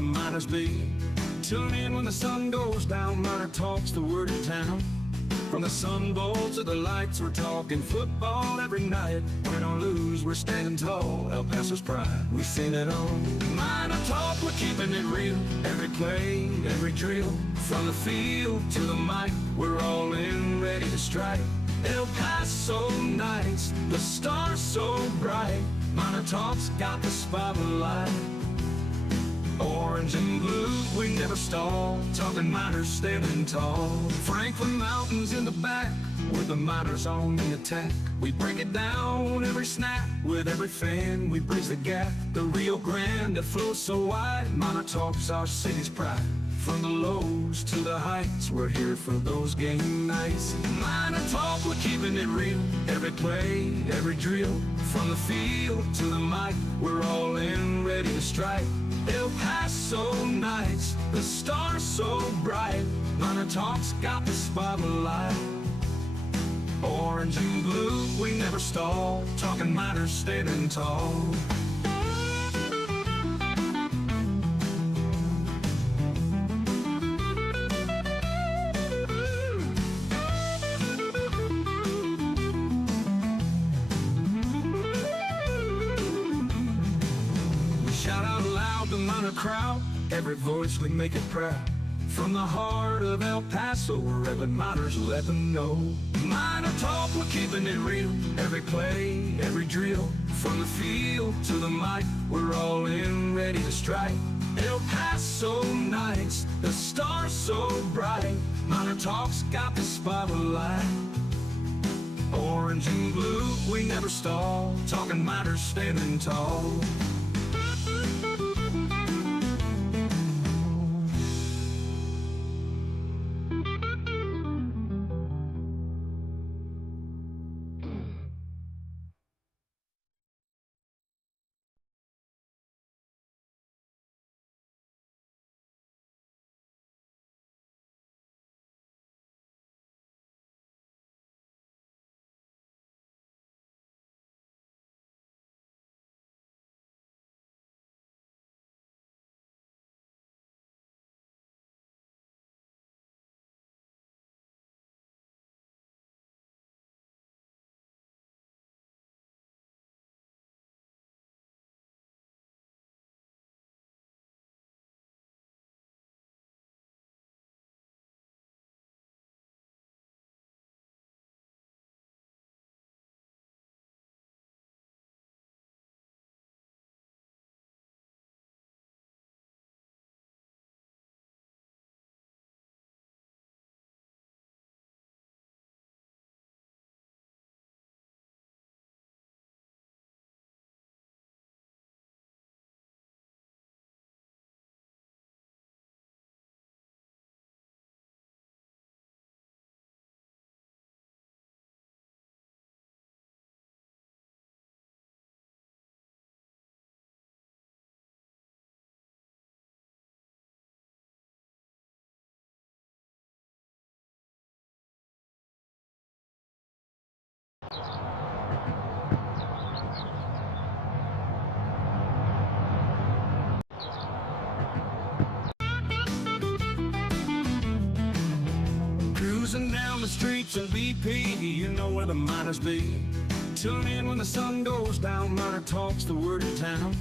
the miners be. Tune in when the sun goes down, MinerTalk's the word in town. From the Sun Bowl to the lights, we're talking football every night. Win or lose, we're standing tall, El Paso's pride, we've seen it all. MinerTalk, we're keeping it real. Every play, every drill, from the field to the mic, we're all in, ready to strike. El Paso nights, the stars so bright. MinerTalk's got the spotlight. Orange and blue, we never stall. Talking miners standing tall. Franklin Mountains in the back, with the miners on the attack. We break it down every snap, with every fan we bridge the gap. The Rio Grande that flows so wide, MinerTalk's our city's pride. From the lows to the heights, we're here for those game nights. MinerTalk, we're keeping it real. Every play, every drill, from the field to the mic, we're all in, ready to strike. El Paso nights, the stars so bright. MinerTalk's got the spotlight. Orange and blue, we never stall. Talking miners standing tall. The miner crowd, every voice we make it proud. From the heart of El Paso, wherever miners let them know. MinerTalk, we're keeping it real. Every play, every drill, from the field to the mic, we're all in, ready to strike. El Paso nights, the stars so bright. MinerTalk's got the spotlight. Orange and blue, we never stall. Talking miners standing tall. Cruising down the streets of BP, you know where the miners be. Tune in when the sun goes down, MinerTalk's the word in town.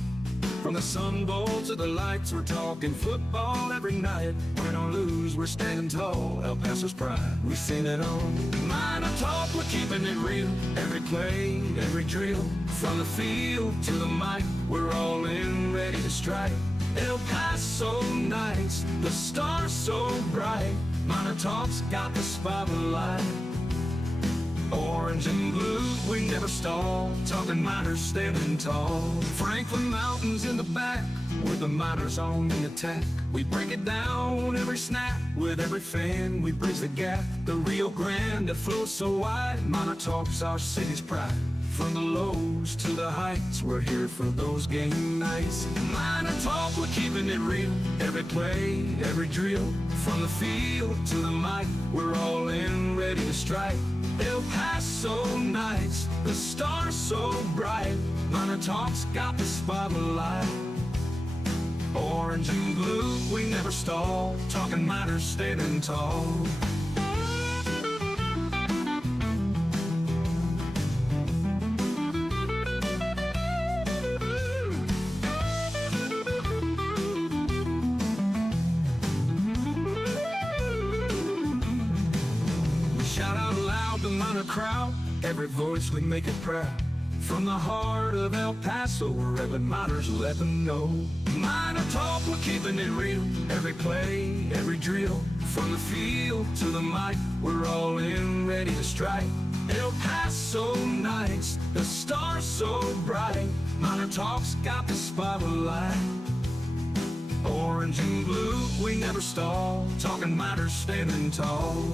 From the Sun Bowl to the lights, we're talking football every night. Win or lose, we're standing tall, El Paso's pride, we've seen it all. MinerTalk, we're keeping it real. Every play, every drill, from the field to the mic, we're all in, ready to strike. El Paso nights, the stars so bright. MinerTalk's got the spotlight. Orange and blue, we never stall. Talking miners standing tall. Franklin Mountains in the back, with the miners on the attack. We break it down every snap, with every fan we bridge the gap. The Rio Grande that flows so wide, MinerTalk's our city's pride. From the lows to the heights, we're here for those game nights. MinerTalk, we're keeping it real. Every play, every drill, from the field to the mic, we're all in, ready to strike. El Paso nights, the stars so bright. MinerTalk's got the spotlight. Oh, Orange and blue, we never stall, talking Miners, standing tall. We shout out loud the Miner crowd, every voice we make it proud. From the heart of El Paso, wherever Miners let them know. MinerTalk, we're keeping it real. Every play, every drill. From the field to the mic, we're all in, ready to strike. El Paso nights, the stars so bright. MinerTalk's got the spotlight. Orange and blue, we never stall. Talking Miners, standing tall.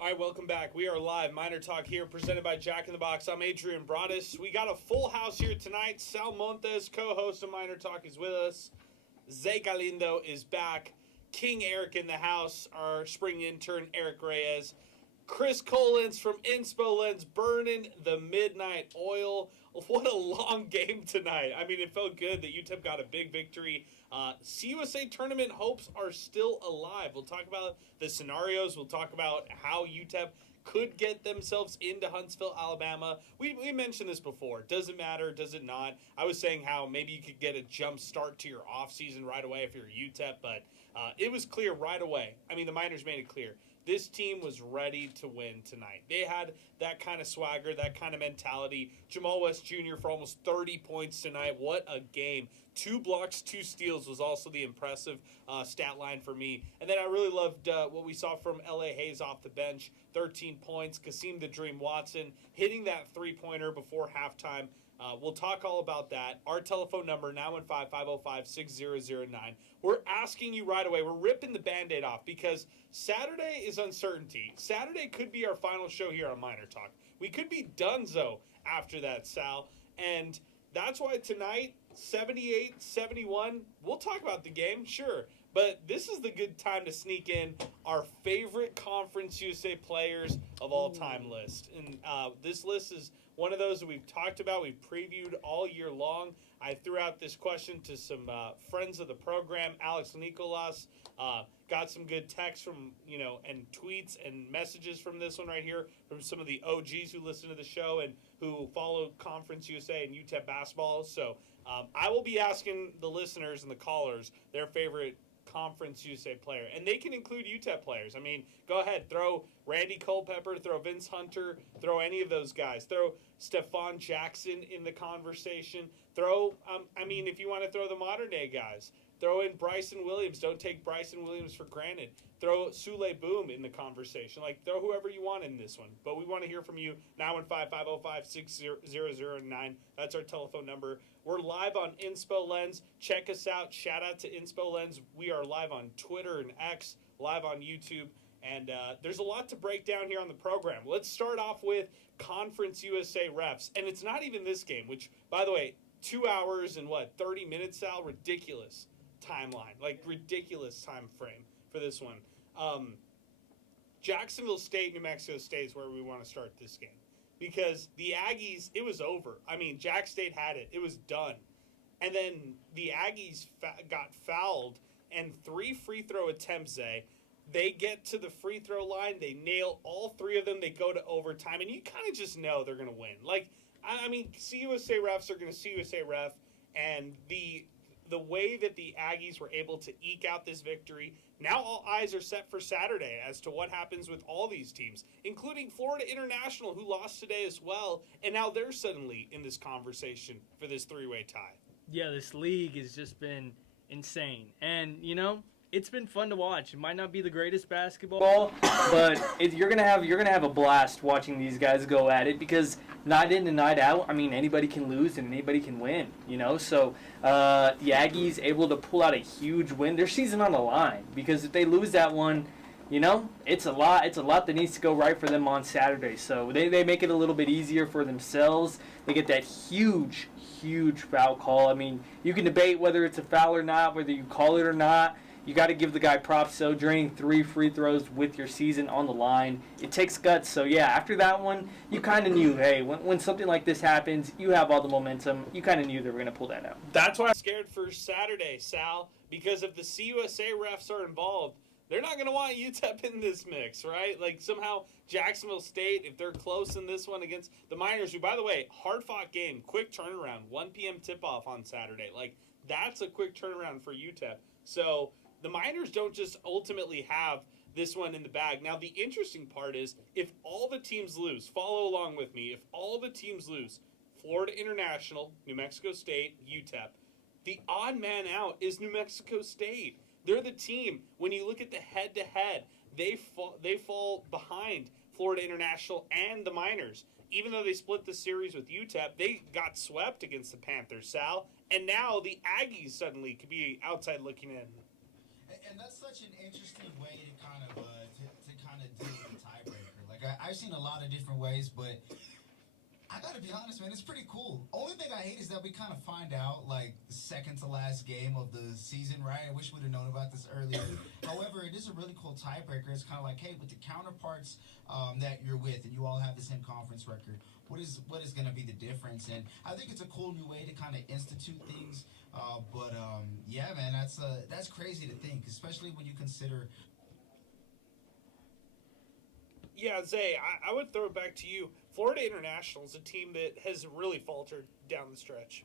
All right, welcome back. We are live. MinerTalk here, presented by Jack in the Box. I'm Adrian Broaddus. We got a full house here tonight. Sal Montez, co-host of MinerTalk, is with us. Zay Galindo is back. King Eric in the house. Our spring intern, Eric Reyes. Chris Collins from Inspo Lens, burning the midnight oil. What a long game tonight. I mean, it felt good that UTEP got a big victory. CUSA tournament hopes are still alive. We'll talk about the scenarios. We'll talk about how UTEP could get themselves into Huntsville, Alabama. We mentioned this before. Does it matter? Does it not? I was saying how maybe you could get a jump start to your offseason right away if you're UTEP, but it was clear right away. I mean, the Miners made it clear. This team was ready to win tonight. They had that kind of swagger, that kind of mentality. Jamal West Jr. for almost 30 points tonight. What a game. 2 blocks, 2 steals was also the impressive stat line for me. And then I really loved what we saw from L.A. Hayes off the bench. 13 points. Kasim the Dream Watson hitting that three-pointer before halftime. We'll talk all about that. Our telephone number, 915-505-6009. We're asking you right away. We're ripping the Band-Aid off because Saturday is uncertainty. Saturday could be our final show here on MinerTalk. We could be donezo after that, Sal. And that's why tonight, 78-71, we'll talk about the game, sure. But this is the good time to sneak in our favorite Conference USA players of all time list. And this list is one of those that we've talked about, we've previewed all year long. I threw out this question to some friends of the program. Alex Nicolas got some good texts from, and tweets and messages from this one right here from some of the OGs who listen to the show and who follow Conference USA and UTEP basketball. So I will be asking the listeners and the callers their favorite Conference USA player, and they can include UTEP players. I mean, go ahead, throw Randy Culpepper, throw Vince Hunter, throw any of those guys, throw Stephon Jackson in the conversation, throw, if you want to throw the modern day guys, throw in Bryson Williams. Don't take Bryson Williams for granted. Throw Sule Boom in the conversation. Throw whoever you want in this one. But we want to hear from you. 915-505-6009. That's our telephone number. We're live on Inspo Lens. Check us out. Shout out to Inspo Lens. We are live on Twitter and X, live on YouTube. And there's a lot to break down here on the program. Let's start off with Conference USA refs. And it's not even this game, which, by the way, 2 hours and 30 minutes, Sal? Ridiculous timeline. Ridiculous time frame for this one. Jacksonville State, New Mexico State is where we want to start this game. Because the Aggies, it was over. Jack State had it. It was done. And then the Aggies got fouled, and 3 free throw attempts, They get to the free throw line. They nail all three of them. They go to overtime, and you kind of just know they're going to win. Like, I mean, CUSA refs are going to CUSA ref, and the way that the Aggies were able to eke out this victory, now all eyes are set for Saturday as to what happens with all these teams, including Florida International, who lost today as well, and now they're suddenly in this conversation for this three-way tie. Yeah, this league has just been insane. And, you know, it's been fun to watch. It might not be the greatest basketball, but you're gonna have a blast watching these guys go at it, because night in and night out, I mean, anybody can lose and anybody can win, you know. So the Aggies able to pull out a huge win. Their season on the line, because if they lose that one, you know, it's a lot that needs to go right for them on Saturday. So they make it a little bit easier for themselves. They get that huge foul call. I mean, you can debate whether it's a foul or not, whether you call it or not. You got to give the guy props. So draining 3 free throws with your season on the line, it takes guts. So yeah, after that one, you kind of knew, hey, when something like this happens, you have all the momentum. You kind of knew they were going to pull that out. That's why I'm scared for Saturday, Sal, because if the CUSA refs are involved, they're not going to want UTEP in this mix, right? Like, somehow Jacksonville State, if they're close in this one against the Miners, who, by the way, hard-fought game, quick turnaround, 1 p.m. tip-off on Saturday. Like, that's a quick turnaround for UTEP. So the Miners don't just ultimately have this one in the bag. Now, the interesting part is, if all the teams lose, follow along with me, if all the teams lose, Florida International, New Mexico State, UTEP, the odd man out is New Mexico State. They're the team. When you look at the head-to-head, they fall behind Florida International and the Miners. Even though they split the series with UTEP, they got swept against the Panthers, Sal. And now the Aggies suddenly could be outside looking in. And that's such an interesting way to kind of deal with the tiebreaker. Like, I've seen a lot of different ways, but I gotta be honest, man, it's pretty cool. Only thing I hate is that we kind of find out, like, the second to last game of the season, right? I wish we'd have known about this earlier. However, it is a really cool tiebreaker. It's kind of like, hey, with the counterparts that you're with, and you all have the same conference record, what is going to be the difference? And I think it's a cool new way to kind of institute things. Yeah, man, that's crazy to think, especially when you consider. Yeah, Zay, I would throw it back to you. Florida International is a team that has really faltered down the stretch.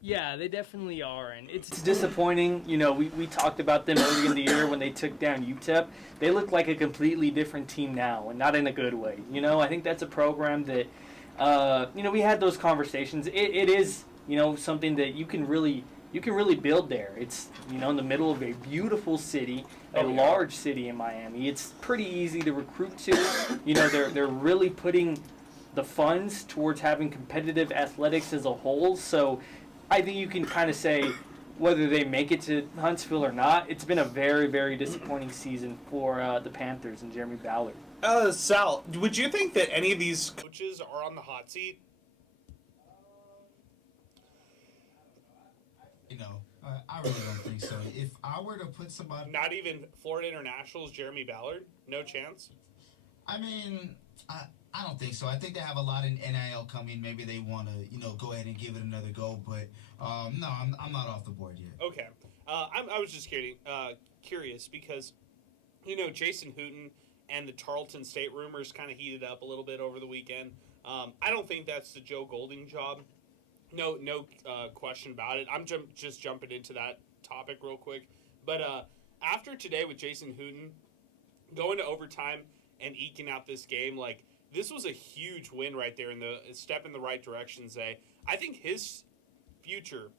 Yeah, they definitely are, and it's disappointing. You know, we talked about them early in the year when they took down UTEP. They look like a completely different team now, and not in a good way. You know, I think that's a program that, you know, we had those conversations. It is, you know, something that you can really build there. It's, you know, in the middle of a beautiful city, a large city in Miami. It's pretty easy to recruit to. You know, they're really putting the funds towards having competitive athletics as a whole. So I think you can kind of say whether they make it to Huntsville or not, it's been a very, very disappointing season for the Panthers and Jeremy Ballard. Sal, would you think that any of these coaches are on the hot seat? You know, I really don't think so. If I were to put somebody... Not even Florida International's Jeremy Ballard? No chance? I mean, I don't think so. I think they have a lot in NIL coming. Maybe they want to, you know, go ahead and give it another go. But, no, I'm not off the board yet. Okay. I was just curious because, you know, Jason Hooten and the Tarleton State rumors kind of heated up a little bit over the weekend. I don't think that's the Joe Golding job. No question about it. I'm just jumping into that topic real quick. But after today with Jason Hooten going to overtime and eking out this game, like, this was a huge win right there, a step in the right direction, Zay. I think his future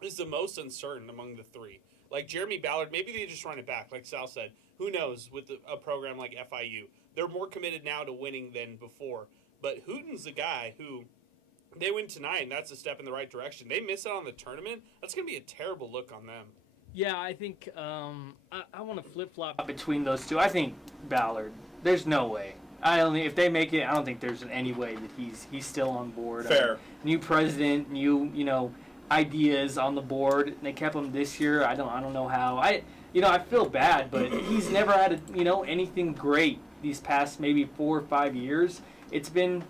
is the most uncertain among the three. Like, Jeremy Ballard, maybe they just run it back, like Sal said. Who knows with a program like FIU? They're more committed now to winning than before. But Hooten's the guy who... They win tonight, and that's a step in the right direction. They miss out on the tournament. That's going to be a terrible look on them. Yeah, I think I want to flip-flop between those two. I think Ballard, there's no way. If they make it, I don't think there's any way that he's still on board. Fair. New president, new, you know, ideas on the board. They kept him this year. I don't know how. I feel bad, but he's never had anything great these past maybe 4 or 5 years. It's been,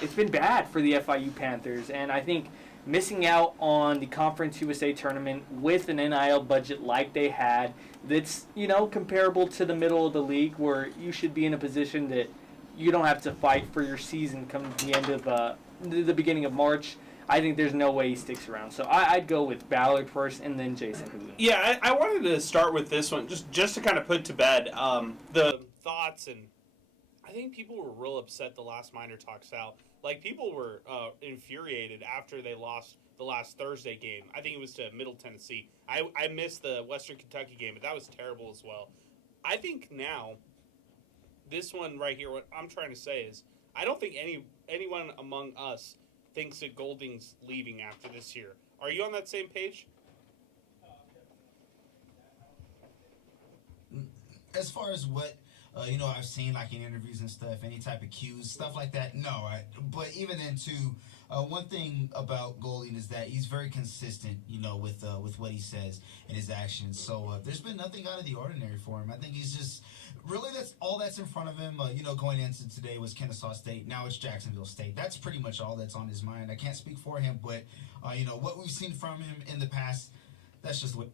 it's been bad for the FIU Panthers, and I think missing out on the Conference USA tournament with an NIL budget like they had that's, comparable to the middle of the league where you should be in a position that you don't have to fight for your season come the end of the beginning of March. I think there's no way he sticks around. So I'd go with Ballard first and then Jason Hoon. Yeah, I wanted to start with this one just to kind of put to bed the thoughts, and I think people were real upset the last MinerTalk Sal. Like, people were infuriated after they lost the last Thursday game. I think it was to Middle Tennessee. I missed the Western Kentucky game, but that was terrible as well. I think now, this one right here, what I'm trying to say is, I don't think anyone among us thinks that Golding's leaving after this year. Are you on that same page? As far as what I've seen like in interviews and stuff, any type of cues, stuff like that. No, but even then too, one thing about Golding is that he's very consistent, with what he says and his actions. So there's been nothing out of the ordinary for him. I think he's just really that's all that's in front of him. Going into today was Kennesaw State. Now it's Jacksonville State. That's pretty much all that's on his mind. I can't speak for him, but what we've seen from him in the past, that's just what.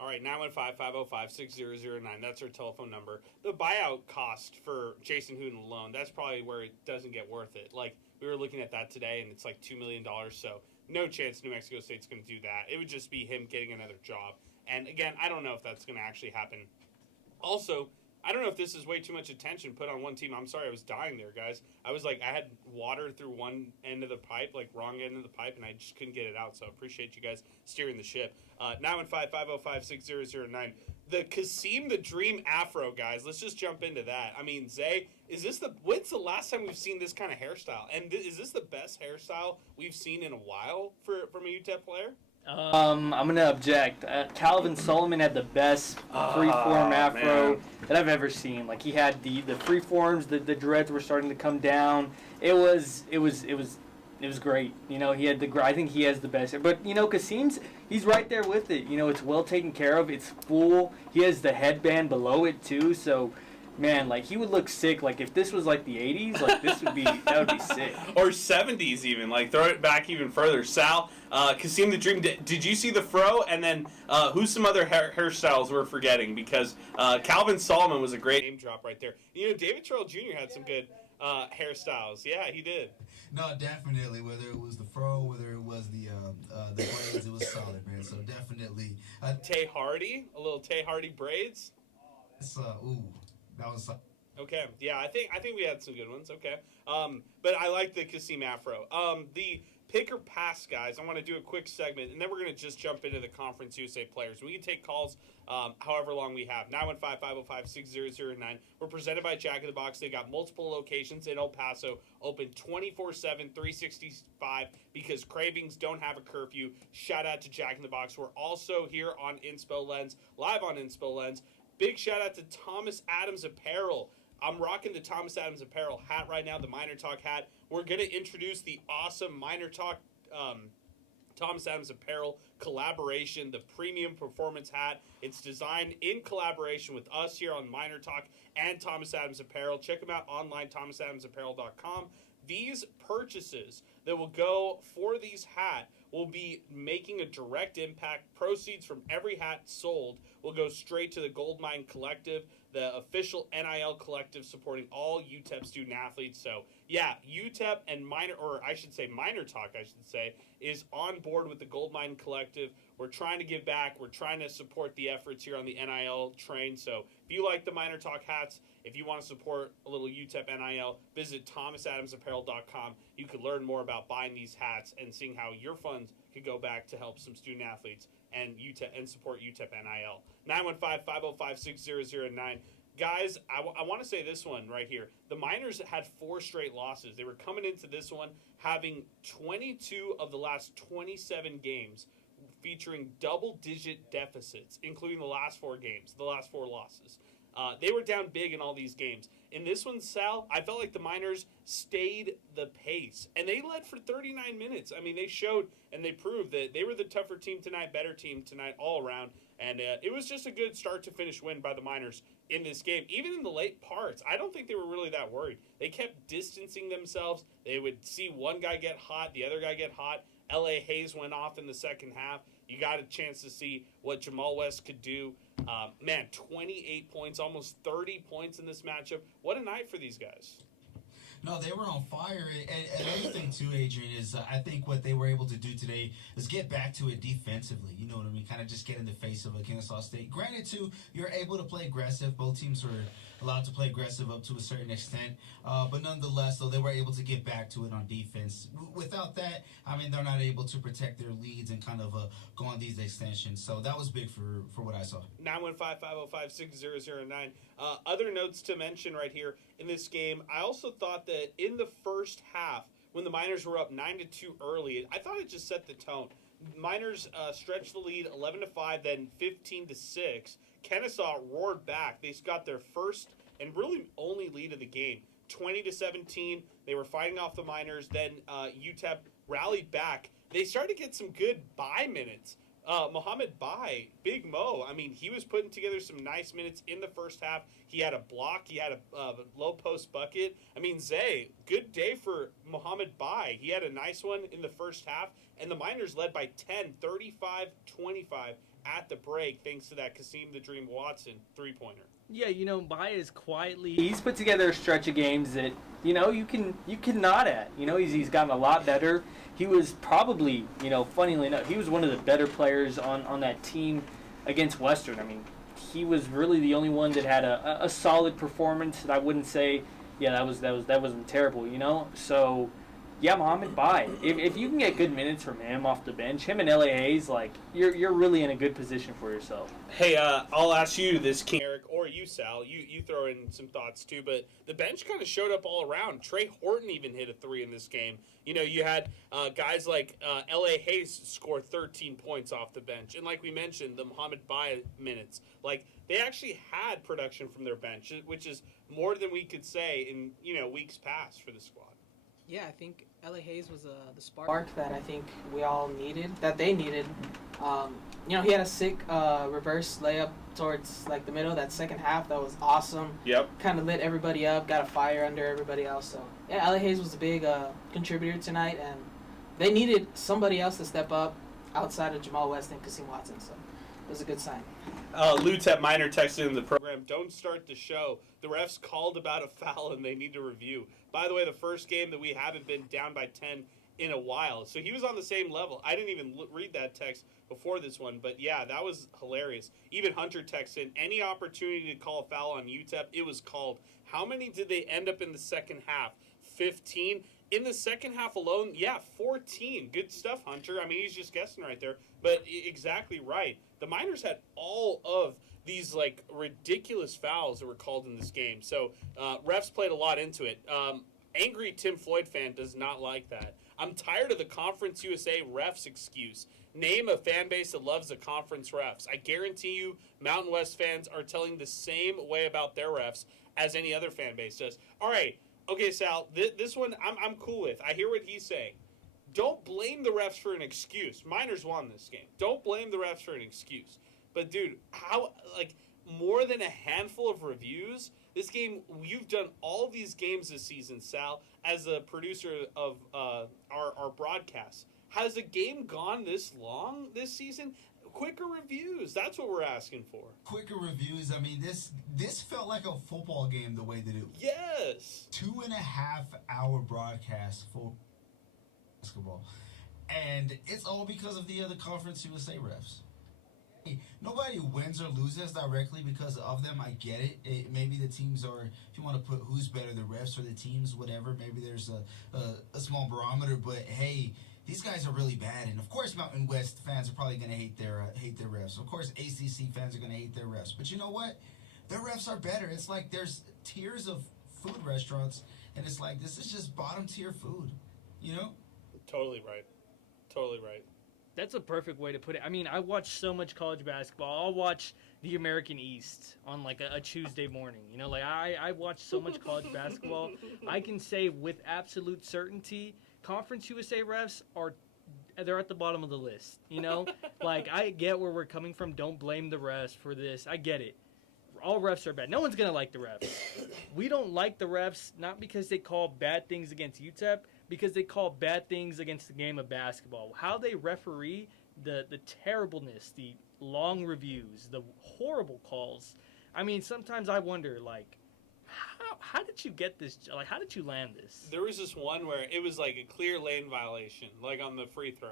All right, 915-505-6009. That's our telephone number. The buyout cost for Jason Hoon alone, that's probably where it doesn't get worth it. Like, we were looking at that today, and it's like $2 million, so no chance New Mexico State's going to do that. It would just be him getting another job. And, again, I don't know if that's going to actually happen. Also, I don't know if this is way too much attention put on one team. I'm sorry, I was dying there, guys. I had water through one end of the pipe, like wrong end of the pipe, and I just couldn't get it out. So I appreciate you guys steering the ship. 915-505-6009. The Kasim the Dream Afro, guys. Let's just jump into that. I mean, Zay, when's the last time we've seen this kind of hairstyle? And is this the best hairstyle we've seen in a while from a UTEP player? I'm going to object. Calvin Solomon had the best freeform afro that I've ever seen. Like, he had the freeforms, the dreads were starting to come down. It was great. He had I think he has the best. But, Kasim's, he's right there with it. It's well taken care of. It's full. He has the headband below it, too. So, man, like, he would look sick. Like, if this was, like, the 80s, like, that would be sick. Or 70s even. Like, throw it back even further. Sal, Kasim the Dream, did you see the fro? And then who's some other hairstyles we're forgetting? Because Calvin Solomon was a great name drop right there. David Terrell Jr. had some good hairstyles. Yeah, he did. No, definitely. Whether it was the fro, whether it was the braids, it was solid, man. So definitely. Tay Hardy, a little Tay Hardy braids. That was. Okay, yeah, I think we had some good ones. Okay, but I like the Kasim Afro. The pick or pass, guys. I want to do a quick segment, and then we're going to just jump into the Conference USA players. We can take calls however long we have. 915-505-6009. We're presented by Jack in the Box. They got multiple locations in El Paso, open 24/7, 365, because cravings don't have a curfew. Shout out to Jack in the Box. We're also here on Inspo Lens, live on Inspo Lens. Big shout out to Thomas Adams Apparel. I'm rocking the Thomas Adams Apparel hat right now, the MinerTalk hat. We're going to introduce the awesome MinerTalk Thomas Adams Apparel collaboration, the premium performance hat. It's designed in collaboration with us here on MinerTalk and Thomas Adams Apparel. Check them out online, thomasadamsapparel.com. These purchases that will go for these hats will be making a direct impact. Proceeds from every hat sold will go straight to the Goldmine Collective, the official NIL collective supporting all UTEP student athletes. So, yeah, UTEP and MinerTalk, is on board with the Goldmine Collective. We're trying to give back. We're trying to support the efforts here on the NIL train. So, if you like the MinerTalk hats, if you want to support a little UTEP NIL, visit thomasadamsapparel.com. You could learn more about buying these hats and seeing how your funds could go back to help some student athletes and support UTEP NIL. 915-505-6009. Guys, I want to say this one right here. The Miners had 4 straight losses. They were coming into this one having 22 of the last 27 games featuring double-digit deficits, including the last 4 games, the last 4 losses. They were down big in all these games. In this one, Sal, I felt like the Miners stayed the pace, and they led for 39 minutes. I mean, they showed and they proved that they were the tougher team tonight, better team tonight all around, and it was just a good start-to-finish win by the Miners in this game. Even in the late parts, I don't think they were really that worried. They kept distancing themselves. They would see one guy get hot, the other guy get hot, L.A. Hayes went off in the second half. You got a chance to see what Jamal West could do. 28 points, almost 30 points in this matchup. What a night for these guys. No, they were on fire. And another thing, too, Adrian, is I think what they were able to do today is get back to it defensively. You know what I mean? Kind of just get in the face of a Kennesaw State. Granted, too, you're able to play aggressive. Both teams were allowed to play aggressive up to a certain extent. But nonetheless, though, they were able to get back to it on defense. Without that, I mean, they're not able to protect their leads and kind of go on these extensions. So that was big for what I saw. 915-505-6009. Other notes to mention right here in this game, I also thought that in the first half, when the Miners were up 9-2 early, I thought it just set the tone. Miners stretched the lead 11-5, then 15-6. Kennesaw roared back. They got their first and really only lead of the game, 20-17. They were fighting off the Miners. Then UTEP rallied back. They started to get some good bye minutes. Mohammed Bai, Big Mo, I mean, he was putting together some nice minutes in the first half. He had a block. He had a low post bucket. I mean, Zay, good day for Mohammed Bai. He had a nice one in the first half, and the Miners led by 10, 35-25 at the break, thanks to that Kasim the Dream Watson three-pointer. Yeah, Bai is quietly. He's put together a stretch of games that you can nod at. He's gotten a lot better. He was probably, funnily enough, he was one of the better players on that team against Western. I mean, he was really the only one that had a solid performance. That I wouldn't say, that wasn't terrible. So. Yeah, Mohammed Bai. If you can get good minutes from him off the bench, him and L.A. Hayes, you're really in a good position for yourself. Hey, I'll ask you this, King Eric, or you, Sal. You throw in some thoughts too, but the bench kind of showed up all around. Trey Horton even hit a three in this game. You had guys like L.A. Hayes score 13 points off the bench, and like we mentioned, the Mohammed Bai minutes. They actually had production from their bench, which is more than we could say in weeks past for the squad. Yeah, I think L.A. Hayes was the spark that I think we all needed, that they needed. He had a sick reverse layup towards the middle, that second half. That was awesome. Yep. Kind of lit everybody up, got a fire under everybody else. So, yeah, L.A. Hayes was a big contributor tonight, and they needed somebody else to step up outside of Jamal West and Kasim Watson. So, it was a good sign. UTEP Miner texted in the program, don't start the show. The refs called about a foul and they need to review. By the way, the first game that we haven't been down by 10 in a while. So he was on the same level. I didn't even read that text before this one, but yeah, that was hilarious. Even Hunter texted, any opportunity to call a foul on UTEP, it was called. How many did they end up in the second half? 15? In the second half alone, 14. Good stuff, Hunter. I mean, he's just guessing right there, but exactly right. The Miners had all of these ridiculous fouls that were called in this game. So refs played a lot into it. Angry Tim Floyd fan does not like that. I'm tired of the Conference USA refs excuse. Name a fan base that loves the conference refs. I guarantee you Mountain West fans are telling the same way about their refs as any other fan base does. All right. Okay, Sal, this one I'm cool with. I hear what he's saying. Don't blame the refs for an excuse. Miners won this game. Don't blame the refs for an excuse. But, dude, how, more than a handful of reviews? This game, you've done all these games this season, Sal, as a producer of our broadcast. Has a game gone this long this season? Quicker reviews. That's what we're asking for. Quicker reviews. I mean, this felt like a football game the way that it. Yes. 2.5 hour broadcast for basketball, and it's all because of the other Conference USA refs. Nobody wins or loses directly because of them. I get it. Maybe the teams are, if you want to put who's better, the refs or the teams, whatever. Maybe there's a small barometer, but hey, these guys are really bad. And of course, Mountain West fans are probably going to hate their refs. Of course, ACC fans are going to hate their refs. But you know what? Their refs are better. It's like there's tiers of food restaurants, and it's like this is just bottom tier food. Totally right. Totally right. That's a perfect way to put it. I mean, I watch so much college basketball. I'll watch the American East on a Tuesday morning. I watch so much college basketball. I can say with absolute certainty, Conference USA refs they're at the bottom of the list. I get where we're coming from. Don't blame the refs for this. I get it. All refs are bad. No one's going to like the refs. We don't like the refs, not because they call bad things against UTEP, because they call bad things against the game of basketball. How they referee, the terribleness, the long reviews, the horrible calls. I mean, sometimes I wonder, like, how did you get this? Like, how did you land this? There was this one where it was like a clear lane violation, like on the free throw.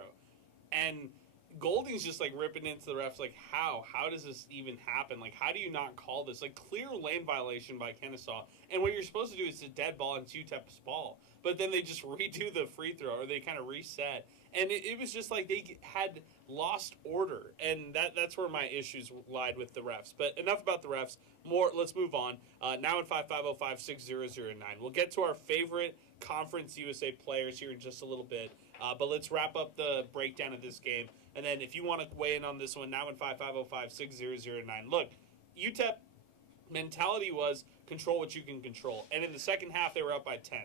And Golding's just like ripping into the refs, like, how does this even happen? Like, how do you not call this? Like, clear lane violation by Kennesaw. And what you're supposed to do is a dead ball and it's UTEP's ball. But then they just redo the free throw, or they kind of reset. And it was just like they had lost order. And that's where my issues lied with the refs. But enough about the refs. Let's move on. Now in 550560009. We'll get to our favorite Conference USA players here in just a little bit. But let's wrap up the breakdown of this game. And then if you want to weigh in on this one, now in 550560009. Look, UTEP mentality was control what you can control. And in the second half, they were up by 10.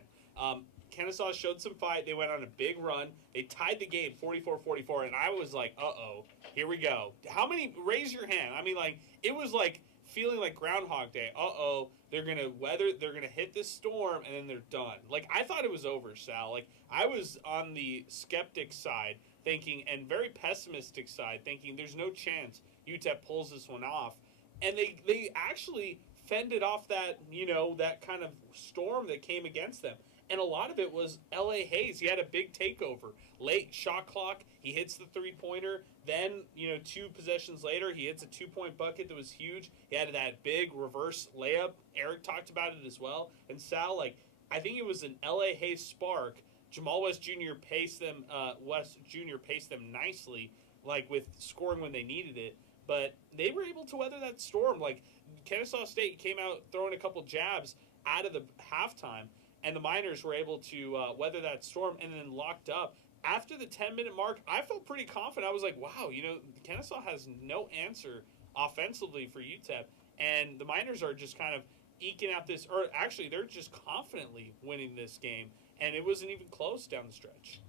Kennesaw showed some fight. They went on a big run. They tied the game 44-44, and I was like, uh-oh, here we go. How many? Raise your hand. I mean, like, it was like feeling like Groundhog Day. Uh-oh, they're going to hit this storm, and then they're done. Like, I thought it was over, Sal. Like, I was on the skeptic side thinking, and very pessimistic side, thinking there's no chance UTEP pulls this one off. And they actually fended off that, that kind of storm that came against them. And a lot of it was L.A. Hayes. He had a big takeover. Late shot clock, he hits the three-pointer. Then, 2 possessions later, he hits a 2-point bucket that was huge. He had that big reverse layup. Eric talked about it as well. And Sal, I think it was an L.A. Hayes spark. Jamal West Jr. paced them nicely, with scoring when they needed it. But they were able to weather that storm. Kennesaw State came out throwing a couple jabs out of the halftime. And the Miners were able to weather that storm and then locked up. After the 10-minute mark, I felt pretty confident. I was like, wow, Kennesaw has no answer offensively for UTEP. And the Miners are just kind of eking out this, or actually, they're just confidently winning this game. And it wasn't even close down the stretch.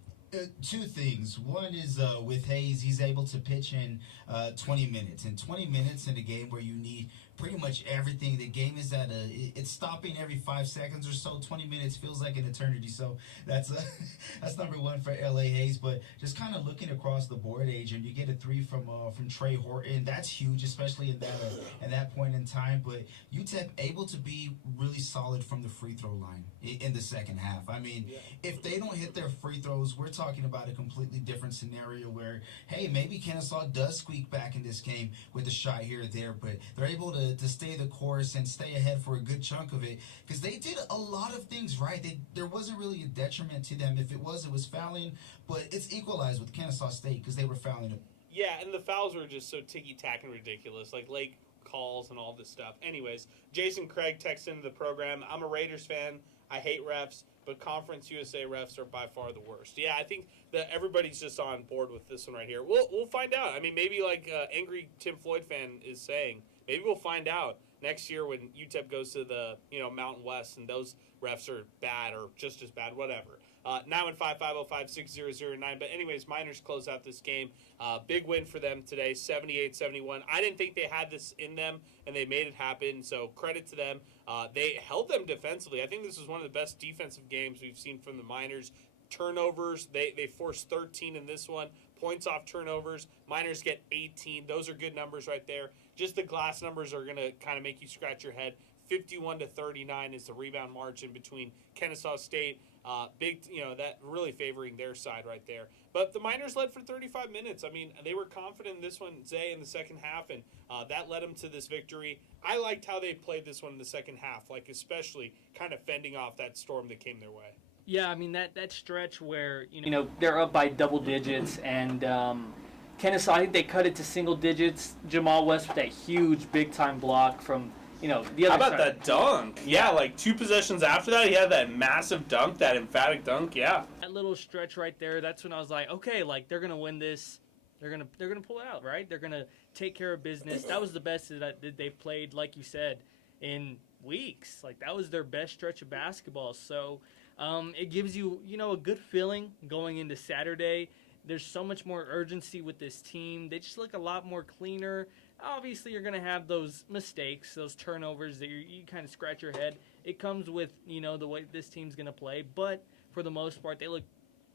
2 things. One is with Hayes, he's able to pitch in 20 minutes. And 20 minutes in a game where you need pretty much everything. The game is it's stopping every 5 seconds or so. 20 minutes feels like an eternity. So that's number one for L.A. Hayes. But just kind of looking across the board, Adrian, you get a 3 from Trey Horton. That's huge, especially in that point in time. But UTEP able to be really solid from the free throw line in the second half. I mean, if they don't hit their free throws, we're talking about a completely different scenario where, hey, maybe Kennesaw does squeak back in this game with a shot here or there, but they're able to stay the course and stay ahead for a good chunk of it, because they did a lot of things right. There wasn't really a detriment to them. If it was fouling, but it's equalized with Kennesaw State because they were fouling it. Yeah, and the fouls were just so ticky-tack and ridiculous, like late calls and all this stuff. Anyways, Jason Craig texted into the program, I'm a Raiders fan, I hate refs, but Conference USA refs are by far the worst. Yeah, I think that everybody's just on board with this one right here. We'll find out. I mean, maybe angry Tim Floyd fan is saying, maybe we'll find out next year when UTEP goes to the Mountain West and those refs are bad or just as bad, whatever. Now in 550560009. But anyways, Miners close out this game. Big win for them today, 78-71. I didn't think they had this in them, and they made it happen. So credit to them. They held them defensively. I think this was one of the best defensive games we've seen from the Miners. Turnovers, they forced 13 in this one. Points off turnovers. Miners get 18. Those are good numbers right there. Just the glass numbers are going to kind of make you scratch your head. 51-39 is the rebound margin between Kennesaw State. That really favoring their side right there. But the Miners led for 35 minutes. I mean, they were confident in this one, Zay, in the second half, and that led them to this victory. I liked how they played this one in the second half, especially kind of fending off that storm that came their way. Yeah, I mean, that stretch where, they're up by double digits, and Kennesaw, I think they cut it to single digits. Jamal West with that huge big-time block from, the other How about side. that dunk? Yeah, 2 possessions after that, he had that massive dunk, that emphatic dunk, yeah. That little stretch right there, that's when I was like, okay, they're going to win this. They're gonna pull it out, right? They're going to take care of business. That was the best that they've played, like you said, in weeks. That was their best stretch of basketball. So it gives you, a good feeling going into Saturday. There's so much more urgency with this team. They just look a lot more cleaner. Obviously, you're going to have those mistakes, those turnovers that you kind of scratch your head. It comes with, the way this team's going to play. But for the most part, they look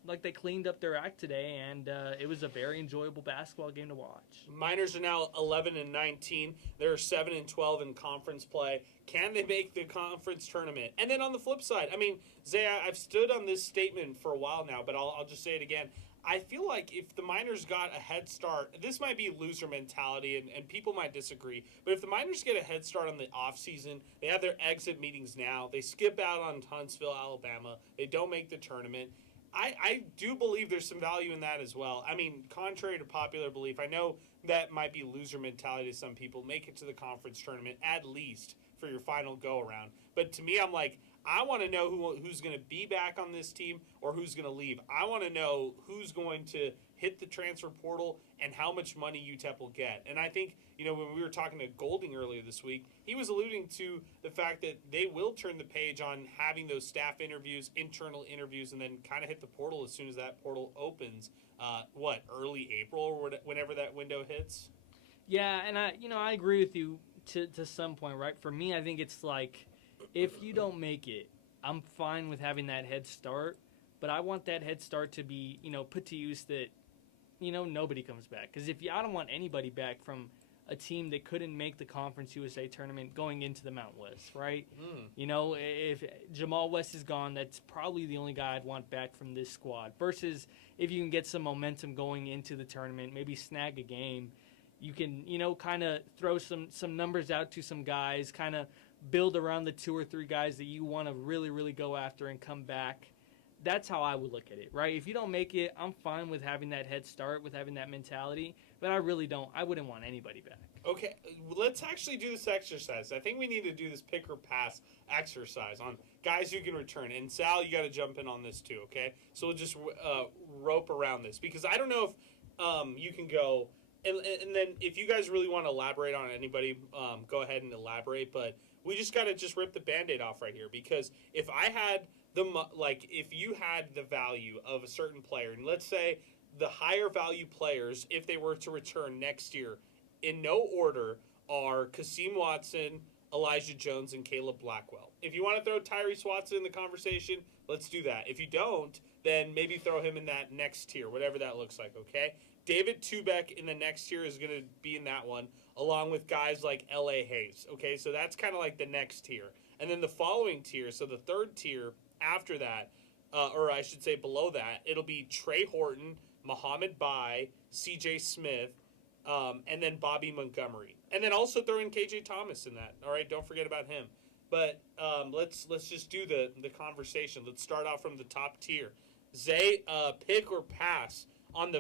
like they cleaned up their act today, and it was a very enjoyable basketball game to watch. Miners are now 11-19. They're 7-12 in conference play. Can they make the conference tournament? And then on the flip side, I mean, Zay, I've stood on this statement for a while now, but I'll just say it again. I feel like if the Miners got a head start, this might be loser mentality, and people might disagree, but if the Miners get a head start on the offseason, they have their exit meetings now, they skip out on Huntsville, Alabama, they don't make the tournament, I do believe there's some value in that as well. I mean, contrary to popular belief, I know that might be loser mentality to some people. Make it to the conference tournament at least for your final go-around. But to me, I'm like, I want to know who's going to be back on this team or who's going to leave. I want to know who's going to hit the transfer portal and how much money UTEP will get. And I think, when we were talking to Golding earlier this week, he was alluding to the fact that they will turn the page on having those staff interviews, internal interviews, and then kind of hit the portal as soon as that portal opens. Early April or whenever that window hits? Yeah, and I agree with you to some point, right? For me, I think it's like, if you don't make it, I'm fine with having that head start, but I want that head start to be, put to use that, nobody comes back. Because I don't want anybody back from a team that couldn't make the Conference USA tournament going into the Mountain West, right? If Jamal West is gone, that's probably the only guy I'd want back from this squad. Versus if you can get some momentum going into the tournament, maybe snag a game, you can, kind of throw some numbers out to some guys, kind of build around the 2 or 3 guys that you want to really, really go after and come back. That's how I would look at it, right? If you don't make it, I'm fine with having that head start, with having that mentality, but I wouldn't want anybody back. Okay, let's actually do this exercise. I think we need to do this pick or pass exercise on guys who can return. And Sal, you got to jump in on this too, okay? So we'll just rope around this because I don't know if you can go, and then if you guys really want to elaborate on anybody, go ahead and elaborate, but we just got to just rip the Band-Aid off right here because if I had if you had the value of a certain player, and let's say the higher value players, if they were to return next year, in no order are Kasim Watson, Elijah Jones, and Caleb Blackwell. If you want to throw Tyrese Watson in the conversation, let's do that. If you don't, then maybe throw him in that next tier, whatever that looks like, okay? David Tubeck in the next tier is going to be in that one, along with guys like L.A. Hayes, okay? So that's kind of like the next tier. And then the following tier, so the third tier after that, or I should say below that, it'll be Trey Horton, Muhammad Bai, C.J. Smith, and then Bobby Montgomery. And then also throw in K.J. Thomas in that, all right? Don't forget about him. But let's just do the conversation. Let's start off from the top tier. Zay, pick or pass on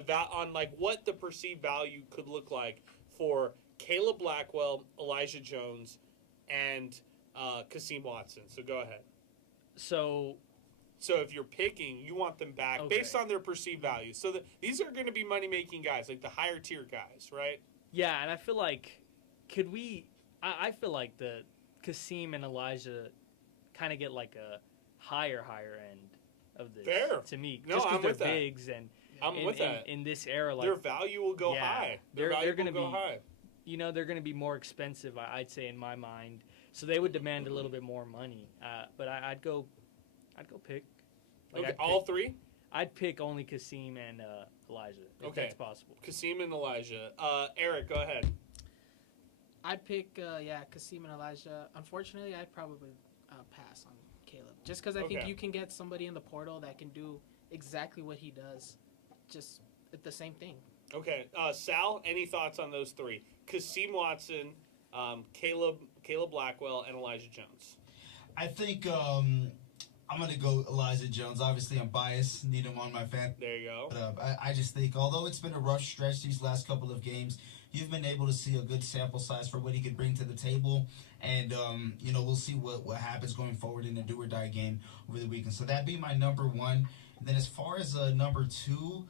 what the perceived value could look like for Caleb Blackwell, Elijah Jones, and Kasim Watson. So go ahead. So if you're picking, you want them back based on their perceived value. So these are going to be money-making guys, like the higher tier guys, right? Yeah, and I feel like I feel like the Kasim and Elijah kind of get like a higher end of this. Fair. To me. No, just I'm with they're that. bigs and I'm with that. In this era, like their value will go high. Their value will go high. They're going to be more expensive, I'd say, in my mind. So they would demand a little bit more money. But I'd go pick. Okay, all three? I'd pick only Kasim and Elijah, if that's possible. Kasim and Elijah. Eric, go ahead. I'd pick, Kasim and Elijah. Unfortunately, I'd probably pass on Caleb. Just because I think you can get somebody in the portal that can do exactly what he does, just the same thing. Okay. Sal, any thoughts on those three? Kasim Watson, Caleb Blackwell, and Elijah Jones. I think I'm going to go Elijah Jones. Obviously, I'm biased. Need him on my fan. There you go. But, I just think, although it's been a rough stretch these last couple of games, you've been able to see a good sample size for what he could bring to the table. And, we'll see what happens going forward in the do-or-die game over the weekend. So that'd be my number one. And then as far as number two,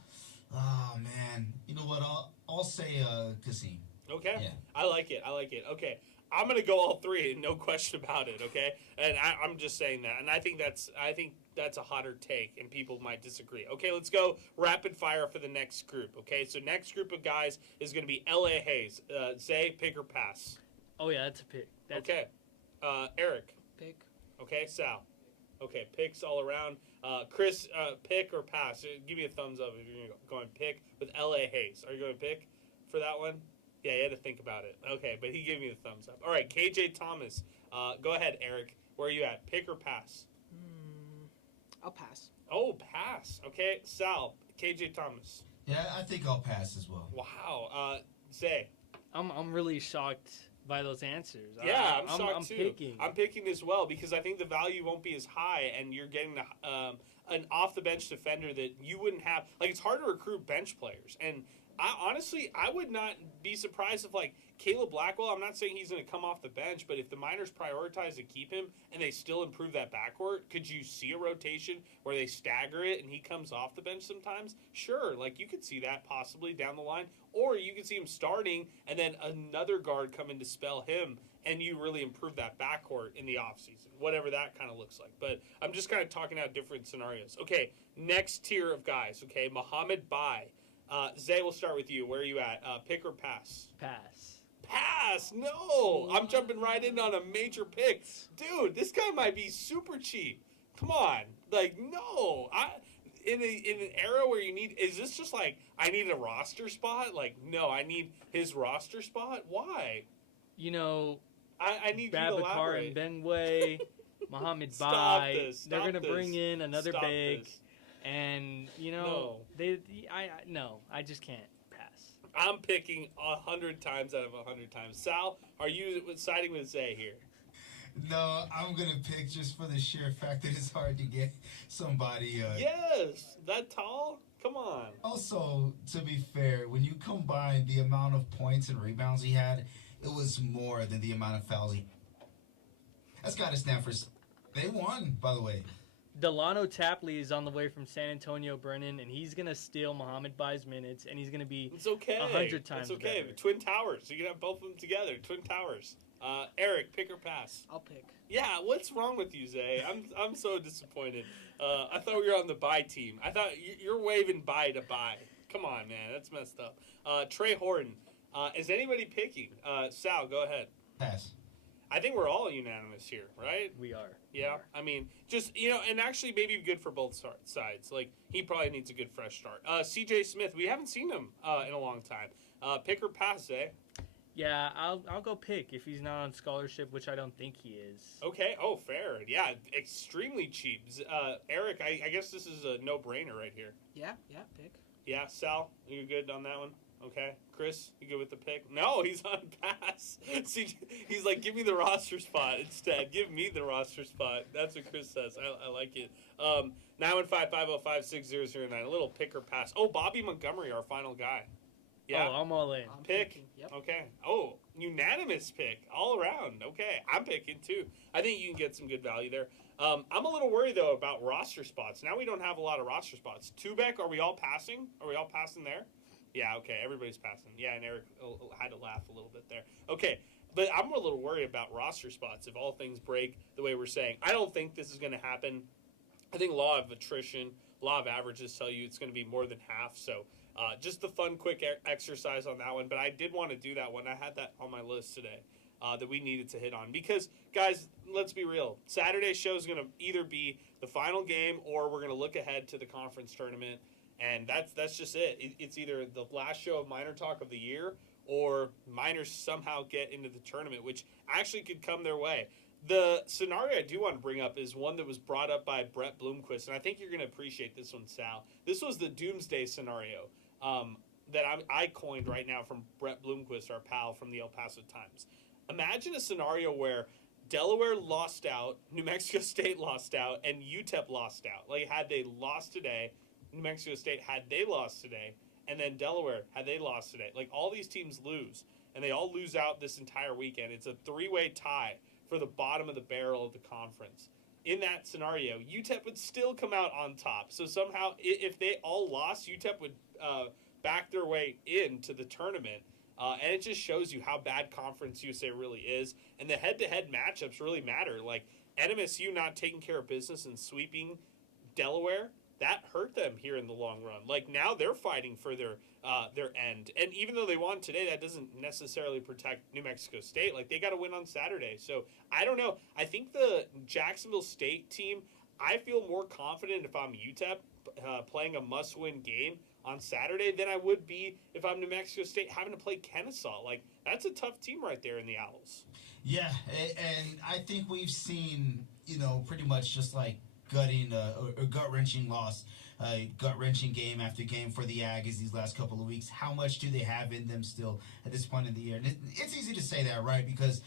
oh, man. You know what? I'll say Kasim. Okay. Yeah. I like it. Okay. I'm going to go all three, no question about it, okay? And I'm just saying that. And I think that's a hotter take, and people might disagree. Okay, let's go rapid fire for the next group, okay? So next group of guys is going to be L.A. Hayes. Zay, pick or pass? Oh, yeah, that's a pick. Okay. Eric? Pick. Okay, Sal? Okay, picks all around. Chris, pick or pass? Give me a thumbs up if you're going pick with L.A. Hayes. Are you going to pick for that one? Yeah, you had to think about it. Okay, but he gave me the thumbs up. All right, KJ Thomas. Go ahead, Eric. Where are you at? Pick or pass? I'll pass. Oh, pass. Okay, Sal, KJ Thomas. Yeah, I think I'll pass as well. Wow. Zay. I'm really shocked by those answers. Yeah, I'm shocked I'm too. Picking. I'm picking as well because I think the value won't be as high, and you're getting an off the bench defender that you wouldn't have. Like, it's hard to recruit bench players, and I would not be surprised if, like, Caleb Blackwell, I'm not saying he's going to come off the bench, but if the Miners prioritize to keep him and they still improve that backcourt, could you see a rotation where they stagger it and he comes off the bench sometimes? Sure, like, you could see that possibly down the line, or you could see him starting and then another guard come in to spell him, and you really improve that backcourt in the offseason, whatever that kind of looks like. But I'm just kind of talking out different scenarios. Okay, next tier of guys, okay, Mohamed Bai. Zay, we'll start with you. Where are you at? Pick or pass? Pass. Pass! No! I'm jumping right in on a major pick. Dude, this guy might be super cheap. Come on. Like, no. In an era where you need... Is this just like, I need a roster spot? Like, no, I need his roster spot? Why? You know, I need you to Babacar elaborate. and Benway, Mohamed Stop Bai. this. They're Stop going to bring this. in another Stop big. this. And, you know, I just can't pass. I'm picking 100 times out of 100 times. Sal, are you siding with Zay here? No, I'm going to pick just for the sheer fact that it's hard to get somebody. Yes, that tall? Come on. Also, to be fair, when you combine the amount of points and rebounds he had, it was more than the amount of fouls he... That's got to stand for... They won, by the way. Delano Tapley is on the way from San Antonio Brennan, and he's going to steal Mohamed Bai's minutes, and he's going to be It's okay. 100 times It's okay. better. Twin Towers. You can have both of them together. Twin Towers. Eric, pick or pass? I'll pick. Yeah, what's wrong with you, Zay? I'm so disappointed. I thought we were on the buy team. I thought you're waving buy to buy. Come on, man. That's messed up. Trey Horton. Is anybody picking? Sal, go ahead. Pass. I think we're all unanimous here, right? We are. Yeah, I mean, just, and actually maybe good for both sides. Like, he probably needs a good fresh start. CJ Smith, we haven't seen him in a long time. Pick or pass, eh? Yeah, I'll go pick if he's not on scholarship, which I don't think he is. Okay, oh, fair. Yeah, extremely cheap. Eric, I guess this is a no-brainer right here. Yeah, pick. Yeah, Sal, you good on that one? Okay. Chris, you good with the pick? No, he's on pass. See, he's like, give me the roster spot instead. Give me the roster spot. That's what Chris says. I like it. 915-505-6009. A little pick or pass. Oh, Bobby Montgomery, our final guy. Yeah. Oh, I'm all in. I'm Pick. picking. Yep. Okay. Oh, unanimous pick all around. Okay. I'm picking too. I think you can get some good value there. I'm a little worried, though, about roster spots. Now we don't have a lot of roster spots. Tubeck, are we all passing? Are we all passing there? Yeah, okay. Everybody's passing. Yeah, and Eric had to laugh a little bit there. Okay. But I'm a little worried about roster spots if all things break the way we're saying. I don't think this is going to happen. I think law of attrition, law of averages tell you it's going to be more than half. So just a fun, quick exercise on that one. But I did want to do that one. I had that on my list today that we needed to hit on. Because, guys, let's be real. Saturday's show is going to either be the final game or we're going to look ahead to the conference tournament. And that's just it. It's either the last show of MinerTalk of the year or Miners somehow get into the tournament, which actually could come their way. The scenario I do want to bring up is one that was brought up by Brett Bloomquist, and I think you're going to appreciate this one, Sal. This was the doomsday scenario that I coined right now from Brett Bloomquist, our pal from the El Paso Times. Imagine a scenario where Delaware lost out, New Mexico State lost out, and UTEP lost out. Like, had they lost today, New Mexico State, had they lost today, and then Delaware, had they lost today. Like, all these teams lose, and they all lose out this entire weekend. It's a three-way tie for the bottom of the barrel of the conference. In that scenario, UTEP would still come out on top. So somehow, if they all lost, UTEP would back their way into the tournament. And it just shows you how bad Conference USA really is. And the head-to-head matchups really matter. Like, NMSU not taking care of business and sweeping Delaware, that hurt them here in the long run. Like, now they're fighting for their end. And even though they won today, that doesn't necessarily protect New Mexico State. Like, they got to win on Saturday. So, I don't know. I think the Jacksonville State team, I feel more confident if I'm UTEP playing a must-win game on Saturday than I would be if I'm New Mexico State having to play Kennesaw. Like, that's a tough team right there in the Owls. Yeah, and I think we've seen, pretty much just like gutting or gut-wrenching loss, gut-wrenching game after game for the Aggies these last couple of weeks. How much do they have in them still at this point in the year? And it's easy to say that, right? Because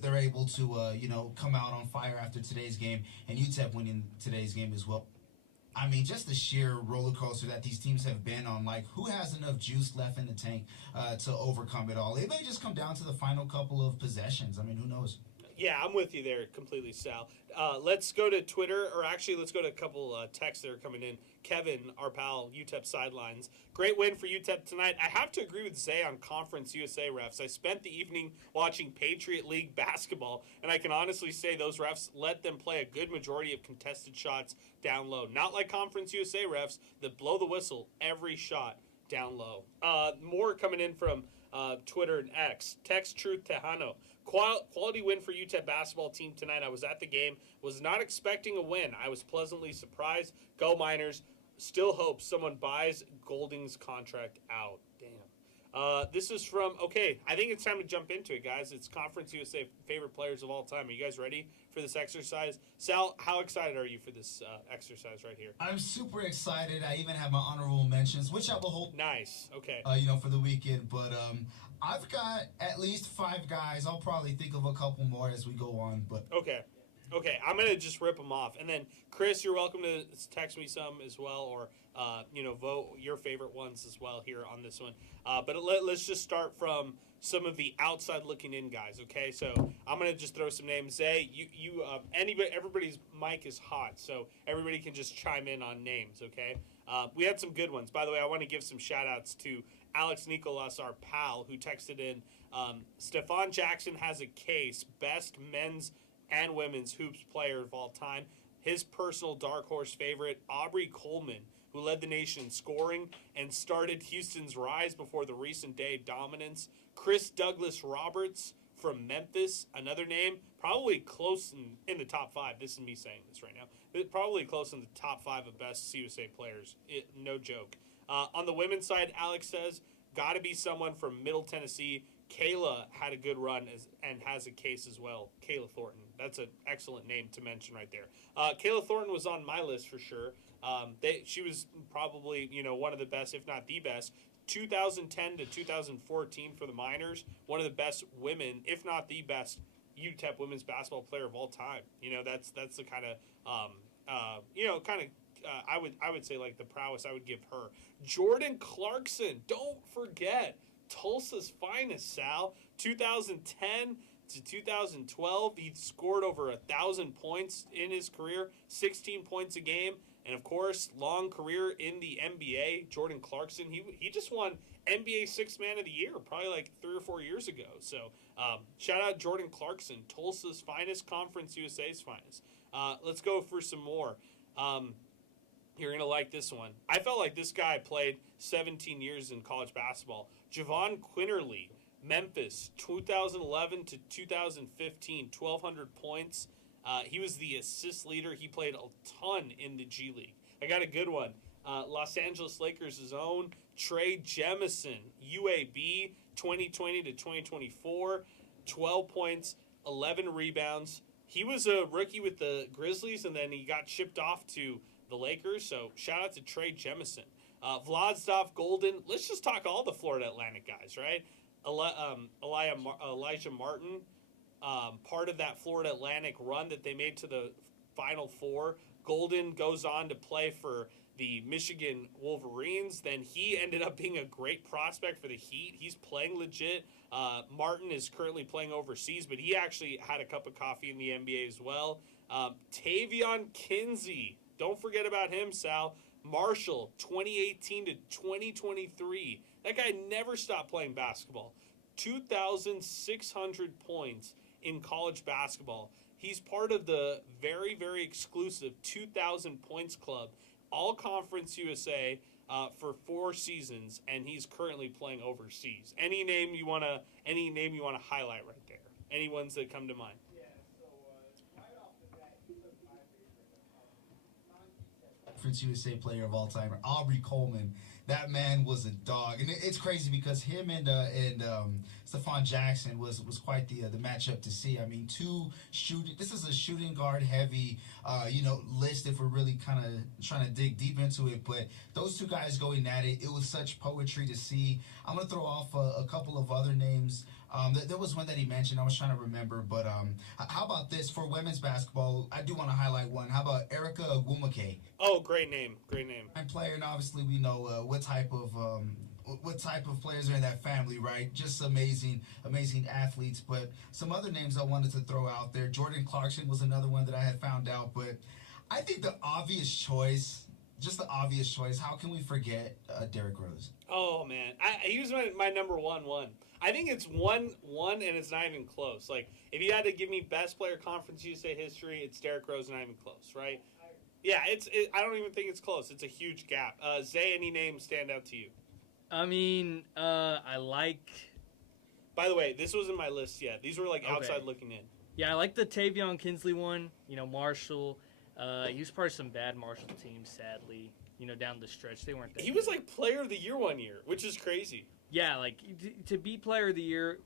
they're able to, come out on fire after today's game, and UTEP winning today's game as well. I mean, just the sheer roller coaster that these teams have been on. Like, who has enough juice left in the tank to overcome it all? It may just come down to the final couple of possessions. I mean, who knows? Yeah, I'm with you there completely, Sal. Let's go to Twitter, or actually let's go to a couple texts that are coming in. Kevin, our pal, UTEP Sidelines. Great win for UTEP tonight. I have to agree with Zay on Conference USA refs. I spent the evening watching Patriot League basketball, and I can honestly say those refs let them play a good majority of contested shots down low. Not like Conference USA refs that blow the whistle every shot down low. More coming in from Twitter and X. Text Truth Tejano. Quality win for UTEP basketball team tonight. I was at the game. Was not expecting a win. I was pleasantly surprised. Go Miners. Still hope someone buys Golding's contract out. Damn. This is from, I think it's time to jump into it, guys. It's Conference USA favorite players of all time. Are you guys ready for this exercise? Sal, how excited are you for this exercise right here? I'm super excited. I even have my honorable mentions, which I will hold. Nice. Okay. For the weekend. But I've got at least 5 guys. I'll probably think of a couple more as we go on. But Okay, I'm going to just rip them off. And then, Chris, you're welcome to text me some as well, or, vote your favorite ones as well here on this one. But let's just start from some of the outside looking in guys, okay? So I'm going to just throw some names. Zay, everybody's mic is hot, so everybody can just chime in on names, okay? We had some good ones. By the way, I want to give some shout-outs to Alex Nicolas, our pal, who texted in, Stephon Jackson has a case, best men's and women's hoops player of all time. His personal dark horse favorite, Aubrey Coleman, who led the nation in scoring and started Houston's rise before the recent day dominance. Chris Douglas Roberts from Memphis, another name, probably close in the top 5. This is me saying this right now. Probably close in the top 5 of best CUSA players. No joke. On the women's side, Alex says, got to be someone from Middle Tennessee. Kayla had a good run and has a case as well. Kayla Thornton. That's an excellent name to mention right there. Kayla Thornton was on my list for sure. She was probably, one of the best, if not the best. 2010 to 2014 for the Miners, one of the best women, if not the best, UTEP women's basketball player of all time. That's the kind of, I would say like the prowess I would give her. Jordan Clarkson, don't forget, Tulsa's finest, Sal. 2010 to 2012, he scored over 1,000 points in his career, 16 points a game, and of course, long career in the NBA. Jordan Clarkson, he just won NBA Sixth Man of the Year probably like 3 or 4 years ago. So shout out Jordan Clarkson, Tulsa's finest, Conference USA's finest. Let's go for some more. You're going to like this one. I felt like this guy played 17 years in college basketball. Javon Quinterly, Memphis, 2011 to 2015, 1,200 points. He was the assist leader. He played a ton in the G League. I got a good one. Los Angeles Lakers' own Trey Jemison, UAB, 2020 to 2024, 12 points, 11 rebounds. He was a rookie with the Grizzlies, and then he got shipped off to the Lakers. So shout out to Trey Jemison. Vladislav Golden. Let's just talk all the Florida Atlantic guys, right? Elijah Martin, part of that Florida Atlantic run that they made to the Final Four. Golden goes on to play for the Michigan Wolverines. Then he ended up being a great prospect for the Heat. He's playing legit. Martin is currently playing overseas, but he actually had a cup of coffee in the NBA as well. Tavion Kinsey. Don't forget about him, Sal. Marshall, 2018 to 2023. That guy never stopped playing basketball. 2,600 points in college basketball. He's part of the very, very exclusive 2,000 points club, all Conference USA for 4 seasons, and he's currently playing overseas. Any name you wanna highlight right there? Any ones that come to mind? Conference USA player of all time, Aubrey Coleman. That man was a dog, and it's crazy because him and Stephon Jackson was quite the matchup to see. I mean, This is a shooting guard heavy, list if we're really kind of trying to dig deep into it. But those two guys going at it, it was such poetry to see. I'm gonna throw off a couple of other names. There was one that he mentioned. I was trying to remember, but how about this for women's basketball? I do want to highlight one. How about Erica Agumake? Oh, great name, great name. And player, and obviously we know what type of players are in that family, right? Just amazing athletes. But some other names I wanted to throw out there. Jordan Clarkson was another one that I had found out. But I think the obvious choice. How can we forget Derrick Rose? Oh man, he was my number one. I think it's one, and it's not even close. Like if you had to give me best player Conference USA history, it's Derrick Rose, not even close, right? Yeah, I don't even think it's close. It's a huge gap. Zay, any names stand out to you? I mean, I like. By the way, this wasn't my list yet. These were like outside looking in. Yeah, I like the Tavion Kinsley one. Marshall. He was part of some bad Marshall teams, sadly. Down the stretch, they weren't. He was like Player of the Year one year, which is crazy. Yeah, like to be Player of the Year,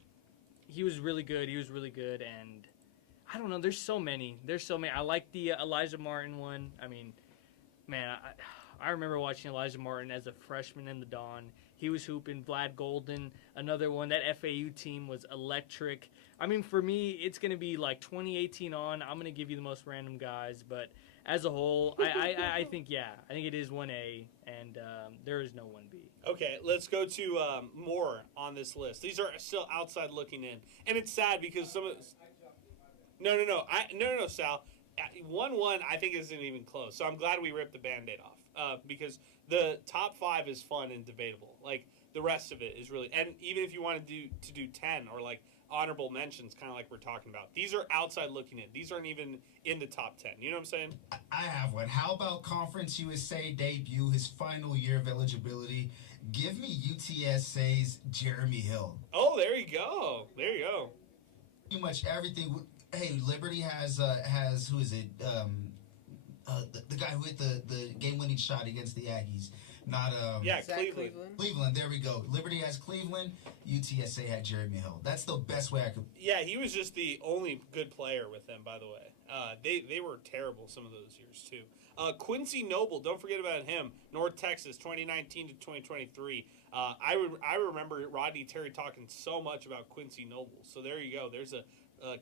he was really good. And I don't know. There's so many. I like the Elijah Martin one. I mean, man, I remember watching Elijah Martin as a freshman in the Dawn. He was hooping. Vlad Golden, another one. That FAU team was electric. I mean, for me, it's going to be like 2018 on. I'm going to give you the most random guys. But as a whole, I think it is 1A, and there is no 1B. Okay, let's go to more on this list. These are still outside looking in. And it's sad because some of... No, Sal. 1-1 I think isn't even close. So I'm glad we ripped the Band-Aid off because the top 5 is fun and debatable. Like, the rest of it is really... And even if you want to do 10 or, like, honorable mentions, kind of like we're talking about, these are outside looking in. These aren't even in the top 10. You know what I'm saying? I have one. How about Conference USA debut, his final year of eligibility? Give me UTSA's Jeremy Hill. Oh, there you go. Pretty much everything... Hey, Liberty has who is it? The guy who hit the game-winning shot against the Aggies. Not Cleveland. Cleveland. There we go. Liberty has Cleveland. UTSA had Jeremy Hill. That's the best way I could. Yeah, he was just the only good player with them. By the way, they were terrible some of those years too. Quincy Noble, don't forget about him. North Texas, 2019 to 2023. I remember Rodney Terry talking so much about Quincy Noble. So there you go. There's a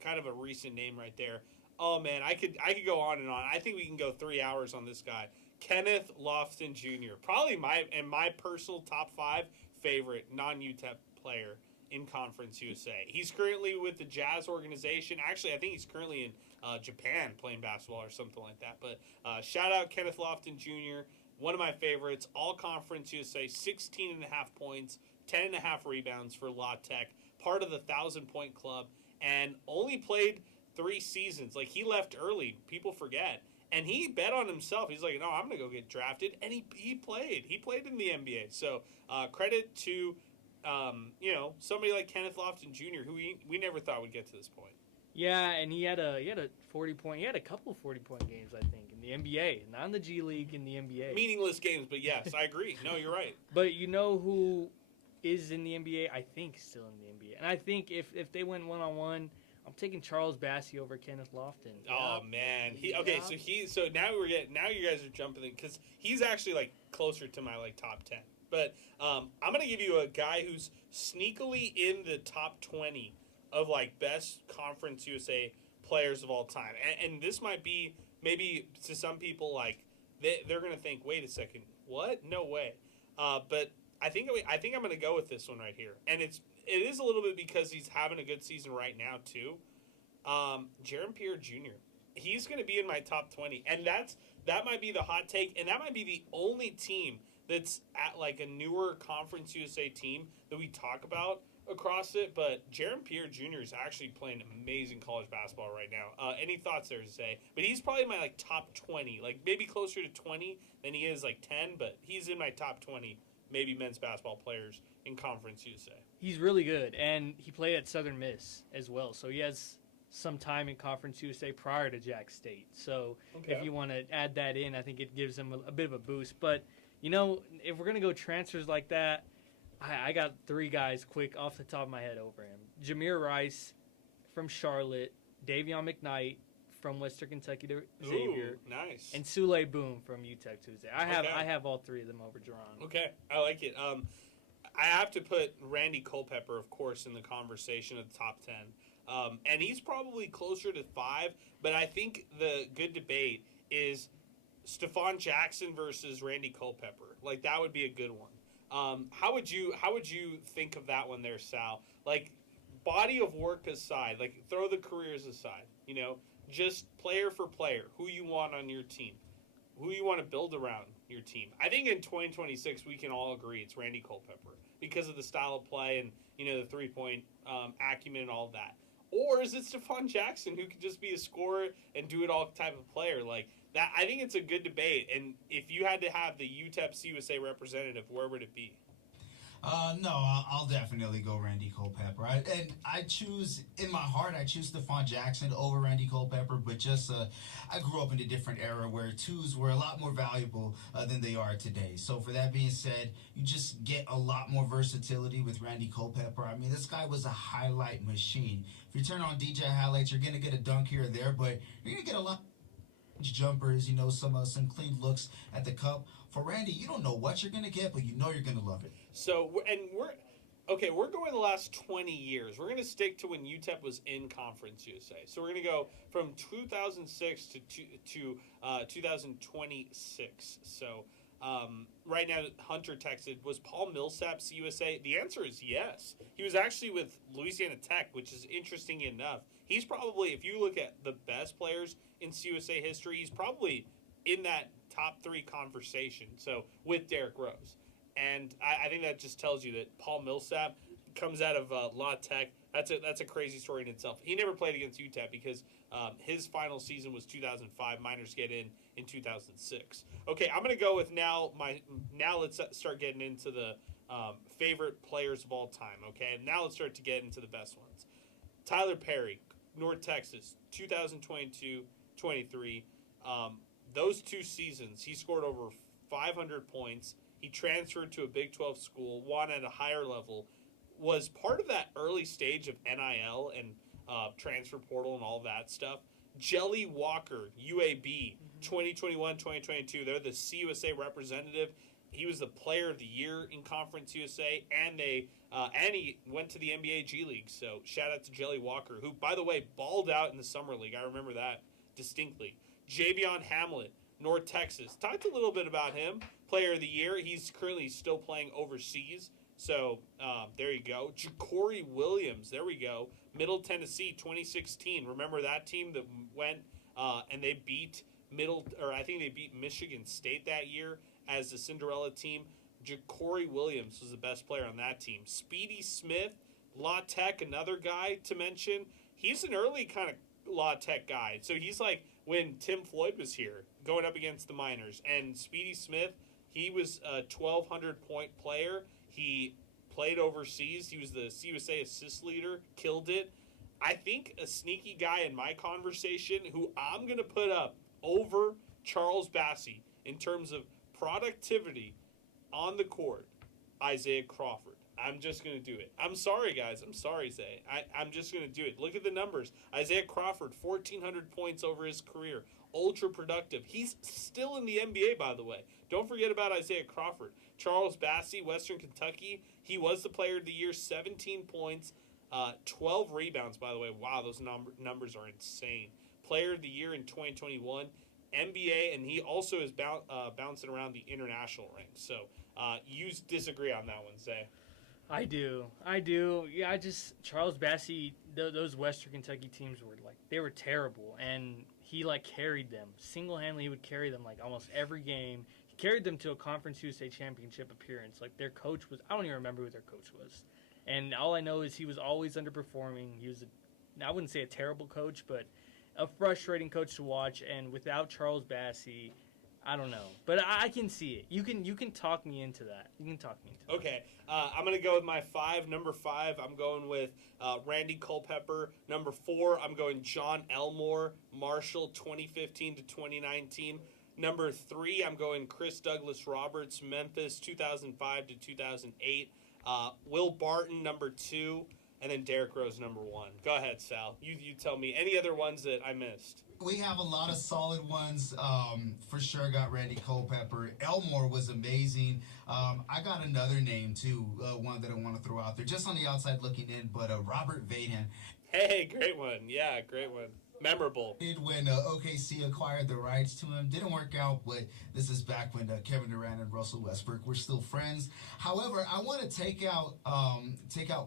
kind of a recent name right there. Oh man, I could go on and on. I think we can go 3 hours on this guy. Kenneth Lofton Jr. Probably my personal top 5 favorite non-UTEP player in Conference USA. He's currently with the Jazz organization. Actually, I think he's currently in Japan playing basketball or something like that. But shout out Kenneth Lofton Jr., one of my favorites. All Conference USA, 16.5 points, 10.5 rebounds for La Tech, part of the 1,000-point club, and only played 3 seasons. Like, he left early. People forget. And he bet on himself. He's like, no, I'm going to go get drafted. And he played. He played in the NBA. So credit to, somebody like Kenneth Lofton Jr., who we never thought would get to this point. Yeah, and he had a 40-point. He had a couple 40-point games, I think, in the NBA, not in the G League, in the NBA. Meaningless games, but yes, I agree. No, you're right. But you know who is in the NBA? I think still in the NBA. And I think if they went one-on-one, I'm taking Charles Bassey over Kenneth Lofton. Oh man, so now you guys are jumping in because he's actually like closer to my like top 10. But I'm gonna give you a guy who's sneakily in the top 20 of like best Conference USA players of all time, and this might be maybe to some people like they're gonna think, wait a second, what? No way. But I think I'm gonna go with this one right here, and it is a little bit because he's having a good season right now, too. Jaron Pierre Jr. He's going to be in my top 20. And that might be the hot take. And that might be the only team that's at like a newer Conference USA team that we talk about across it. But Jaron Pierre Jr. is actually playing amazing college basketball right now. Any thoughts there to say? But he's probably my like top 20. Like maybe closer to 20 than he is like 10. But he's in my top 20 maybe men's basketball players in Conference USA. He's really good, and he played at Southern Miss as well, so he has some time in Conference USA prior to Jack State. So Okay. if you want to add that in, I think it gives him a bit of a boost. But, you know, if we're going to go transfers like that, I got 3 guys quick off the top of my head over him. Jameer Rice from Charlotte, Davion McKnight from Western Kentucky to Xavier, Ooh, nice. and Sule Boom from UTEP Tuesday. Okay. I have all 3 of them over Jerron. Okay, I like it. I have to put Randy Culpepper, of course, in the conversation of the top 10. And he's probably closer to 5, but I think the good debate is Stephon Jackson versus Randy Culpepper. Like, that would be a good one. How would you think of that one there, Sal? Like, body of work aside, like, throw the careers aside, you know, just player for player, who you want on your team, who you want to build around your team. I think in 2026 we can all agree it's Randy Culpepper because of the style of play and, you know, the 3-point acumen and all of that. Or is it Stephon Jackson who could just be a scorer and do it all type of player? Like that, I think it's a good debate. And if you had to have the UTEP CUSA representative, where would it be? No, I'll definitely go Randy Culpepper. I choose, in my heart, I choose Stephon Jackson over Randy Culpepper, but just I grew up in a different era where 2s were a lot more valuable than they are today. So for that being said, you just get a lot more versatility with Randy Culpepper. I mean, this guy was a highlight machine. If you turn on DJ highlights, you're going to get a dunk here or there, but you're going to get a lot of jumpers, you know, some clean looks at the cup. For Randy, you don't know what you're going to get, but you know you're going to love it. So, and we're going the last 20 years. We're going to stick to when UTEP was in Conference USA. So we're going to go from 2006 to 2026. So right now, Hunter texted, was Paul Millsap CUSA? The answer is yes. He was actually with Louisiana Tech, which is interesting enough. He's probably, if you look at the best players in CUSA history, he's probably in that top 3 conversation. So with Derrick Rose. And I think that just tells you that Paul Millsap comes out of La Tech. That's a crazy story in itself. He never played against UTEP because his final season was 2005. Miners get in 2006. Okay, I'm going to go with now let's start getting into the favorite players of all time, okay? Now let's start to get into the best ones. Tyler Perry, North Texas, 2022-23. Those 2 seasons, he scored over 500 points. He transferred to a Big 12 school, won at a higher level, was part of that early stage of NIL and transfer portal and all that stuff. Jelly Walker, UAB, 2021-2022. They're the CUSA representative. He was the player of the year in Conference USA, and he went to the NBA G League. So shout out to Jelly Walker, who, by the way, balled out in the Summer League. I remember that distinctly. Javion Hamlet, North Texas. Talked a little bit about him. Player of the year. He's currently still playing overseas. So there you go. Ja'Cory Williams. There we go. Middle Tennessee, 2016. Remember that team that went and they beat I think they beat Michigan State that year as the Cinderella team. Ja'Cory Williams was the best player on that team. Speedy Smith, La Tech, another guy to mention. He's an early kind of La Tech guy. So he's like when Tim Floyd was here going up against the Miners. And Speedy Smith, he was a 1,200-point player. He played overseas. He was the CUSA assist leader, killed it. I think a sneaky guy in my conversation who I'm going to put up over Charles Bassey in terms of productivity on the court, Isaiah Crawford. I'm just going to do it. I'm sorry, guys. I'm sorry, Zay. I'm just going to do it. Look at the numbers. Isaiah Crawford, 1,400 points over his career. Ultra productive. He's still in the NBA, by the way. Don't forget about Isaiah Crawford. Charles Bassey, Western Kentucky. He was the player of the year, 17 points, 12 rebounds, by the way. Wow, those numbers are insane. Player of the year in 2021. NBA, and he also is bouncing around the international ranks. So you disagree on that one, Zay. I do. Yeah, Charles Bassey, those Western Kentucky teams they were terrible, and he carried them. Single-handedly, he would carry them almost every game. He carried them to a Conference USA championship appearance. Their coach was, I don't even remember who their coach was. And all I know is he was always underperforming. He was, I wouldn't say a terrible coach, but a frustrating coach to watch. And without Charles Bassey, I don't know, but I can see it. You can talk me into that. Okay, I'm going to go with my 5. Number 5, I'm going with Randy Culpepper. Number 4, I'm going John Elmore, Marshall, 2015 to 2019. Number 3, I'm going Chris Douglas Roberts, Memphis, 2005 to 2008. Will Barton, number 2, and then Derrick Rose, number 1. Go ahead, Sal. You tell me. Any other ones that I missed? We have a lot of solid ones. For sure, got Randy Culpepper. Elmore was amazing. I got another name too, one that I want to throw out there, just on the outside looking in. But Robert Vaden. Hey, great one. Yeah, great one. Memorable. When OKC acquired the rights to him, didn't work out. But this is back when Kevin Durant and Russell Westbrook were still friends. However, I want to take out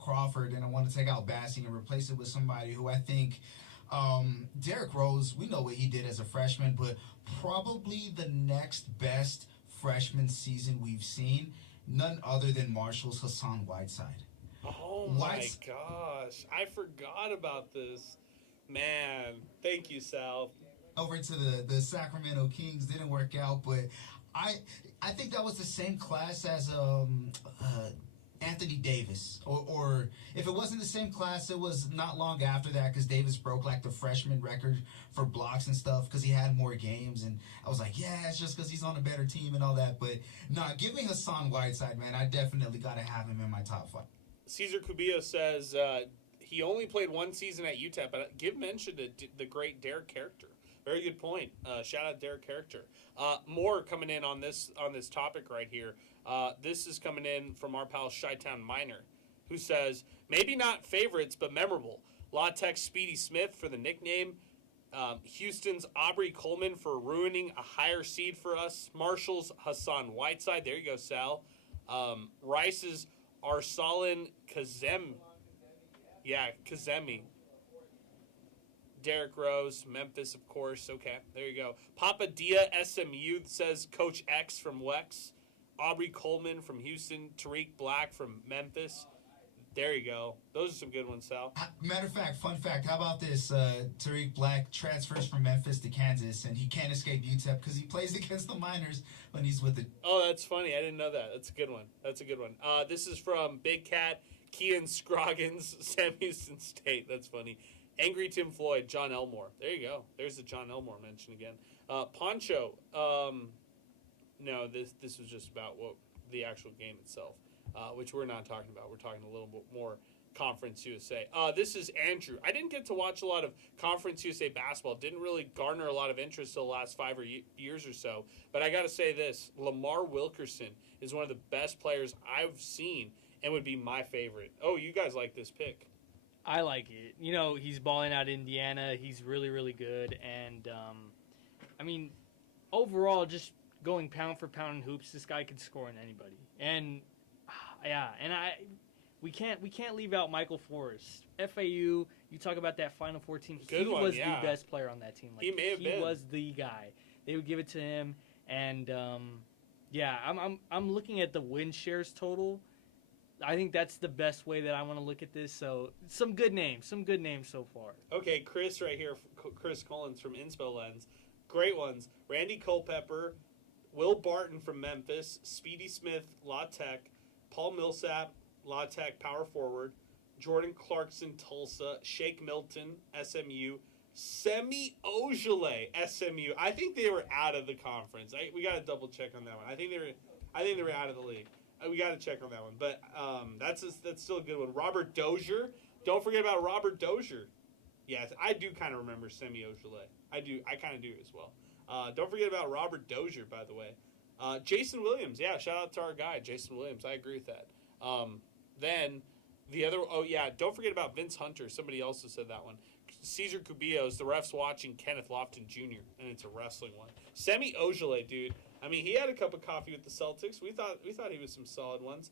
Crawford, and I want to take out Bassey and replace it with somebody who I think. Derrick Rose, we know what he did as a freshman, but probably the next best freshman season we've seen, none other than Marshall's Hassan Whiteside. Oh my gosh, I forgot about this. Man, thank you, Sal. Over to the Sacramento Kings, didn't work out, but I think that was the same class as Anthony Davis, or if it wasn't the same class, it was not long after that because Davis broke like the freshman record for blocks and stuff because he had more games, and I was like, yeah, it's just because he's on a better team and all that. But nah, give me Hassan Whiteside, man. I definitely got to have him in my top 5. Cesar Cubillo says he only played 1 season at UTEP, but give mention to the great Derek Character. Very good point. Shout out Derek Character. More coming in on this topic right here. This is coming in from our pal Chi-Town Miner, who says, maybe not favorites, but memorable. La Tech Speedy Smith for the nickname. Houston's Aubrey Coleman for ruining a higher seed for us. Marshall's Hassan Whiteside. There you go, Sal. Rice's Arsalan Kazemi. Yeah, Kazemi. Derrick Rose, Memphis, of course. Okay, there you go. Papa Dia, SMU, says Coach X from Wex. Aubrey Coleman from Houston. Tariq Black from Memphis. There you go. Those are some good ones, Sal. Matter of fact, fun fact, how about this? Tariq Black transfers from Memphis to Kansas, and he can't escape UTEP because he plays against the Miners when he's with it. Oh, that's funny. I didn't know that. That's a good one. This is from Big Cat, Kean Scroggins, Sam Houston State. That's funny. Angry Tim Floyd, John Elmore. There you go. There's the John Elmore mention again. Poncho. No, this was just about the actual game itself, which we're not talking about. We're talking a little bit more Conference USA. This is Andrew. I didn't get to watch a lot of Conference USA basketball. Didn't really garner a lot of interest the last 5 years or so. But I got to say this. Lamar Wilkerson is one of the best players I've seen and would be my favorite. Oh, you guys like this pick. I like it. You know, he's balling out Indiana. He's really, really good. And, I mean, overall, just going pound for pound in hoops, this guy could score on anybody. And, yeah, and we can't leave out Michael Forrest. FAU, you talk about that Final Four team. He was the best player on that team. Like, he may have been. He was the guy. They would give it to him. And, yeah, I'm looking at the win shares total. I think that's the best way that I want to look at this. So some good names so far. Okay, Chris right here, Chris Collins from Inspo Lens. Great ones. Randy Culpepper, Will Barton from Memphis, Speedy Smith, La Tech, Paul Millsap, La Tech power forward, Jordan Clarkson, Tulsa, Shake Milton, SMU, Semi Ojale, SMU. I think they were out of the conference. We got to double check on that one. I think they were out of the league. We got to check on that one, but that's still a good one. Robert Dozier, don't forget about Robert Dozier. Yes, I do kind of remember Semi Ojale. I kind of do as well. Don't forget about Robert Dozier, by the way. Jason Williams, yeah, shout out to our guy Jason Williams. I agree with that. Then the other, don't forget about Vince Hunter. Somebody else has said that one. Cesar Cubillos, the refs watching Kenneth Lofton Jr., and it's a wrestling one. Semi Ojale, dude. I mean, he had a cup of coffee with the Celtics. We thought he was some solid ones.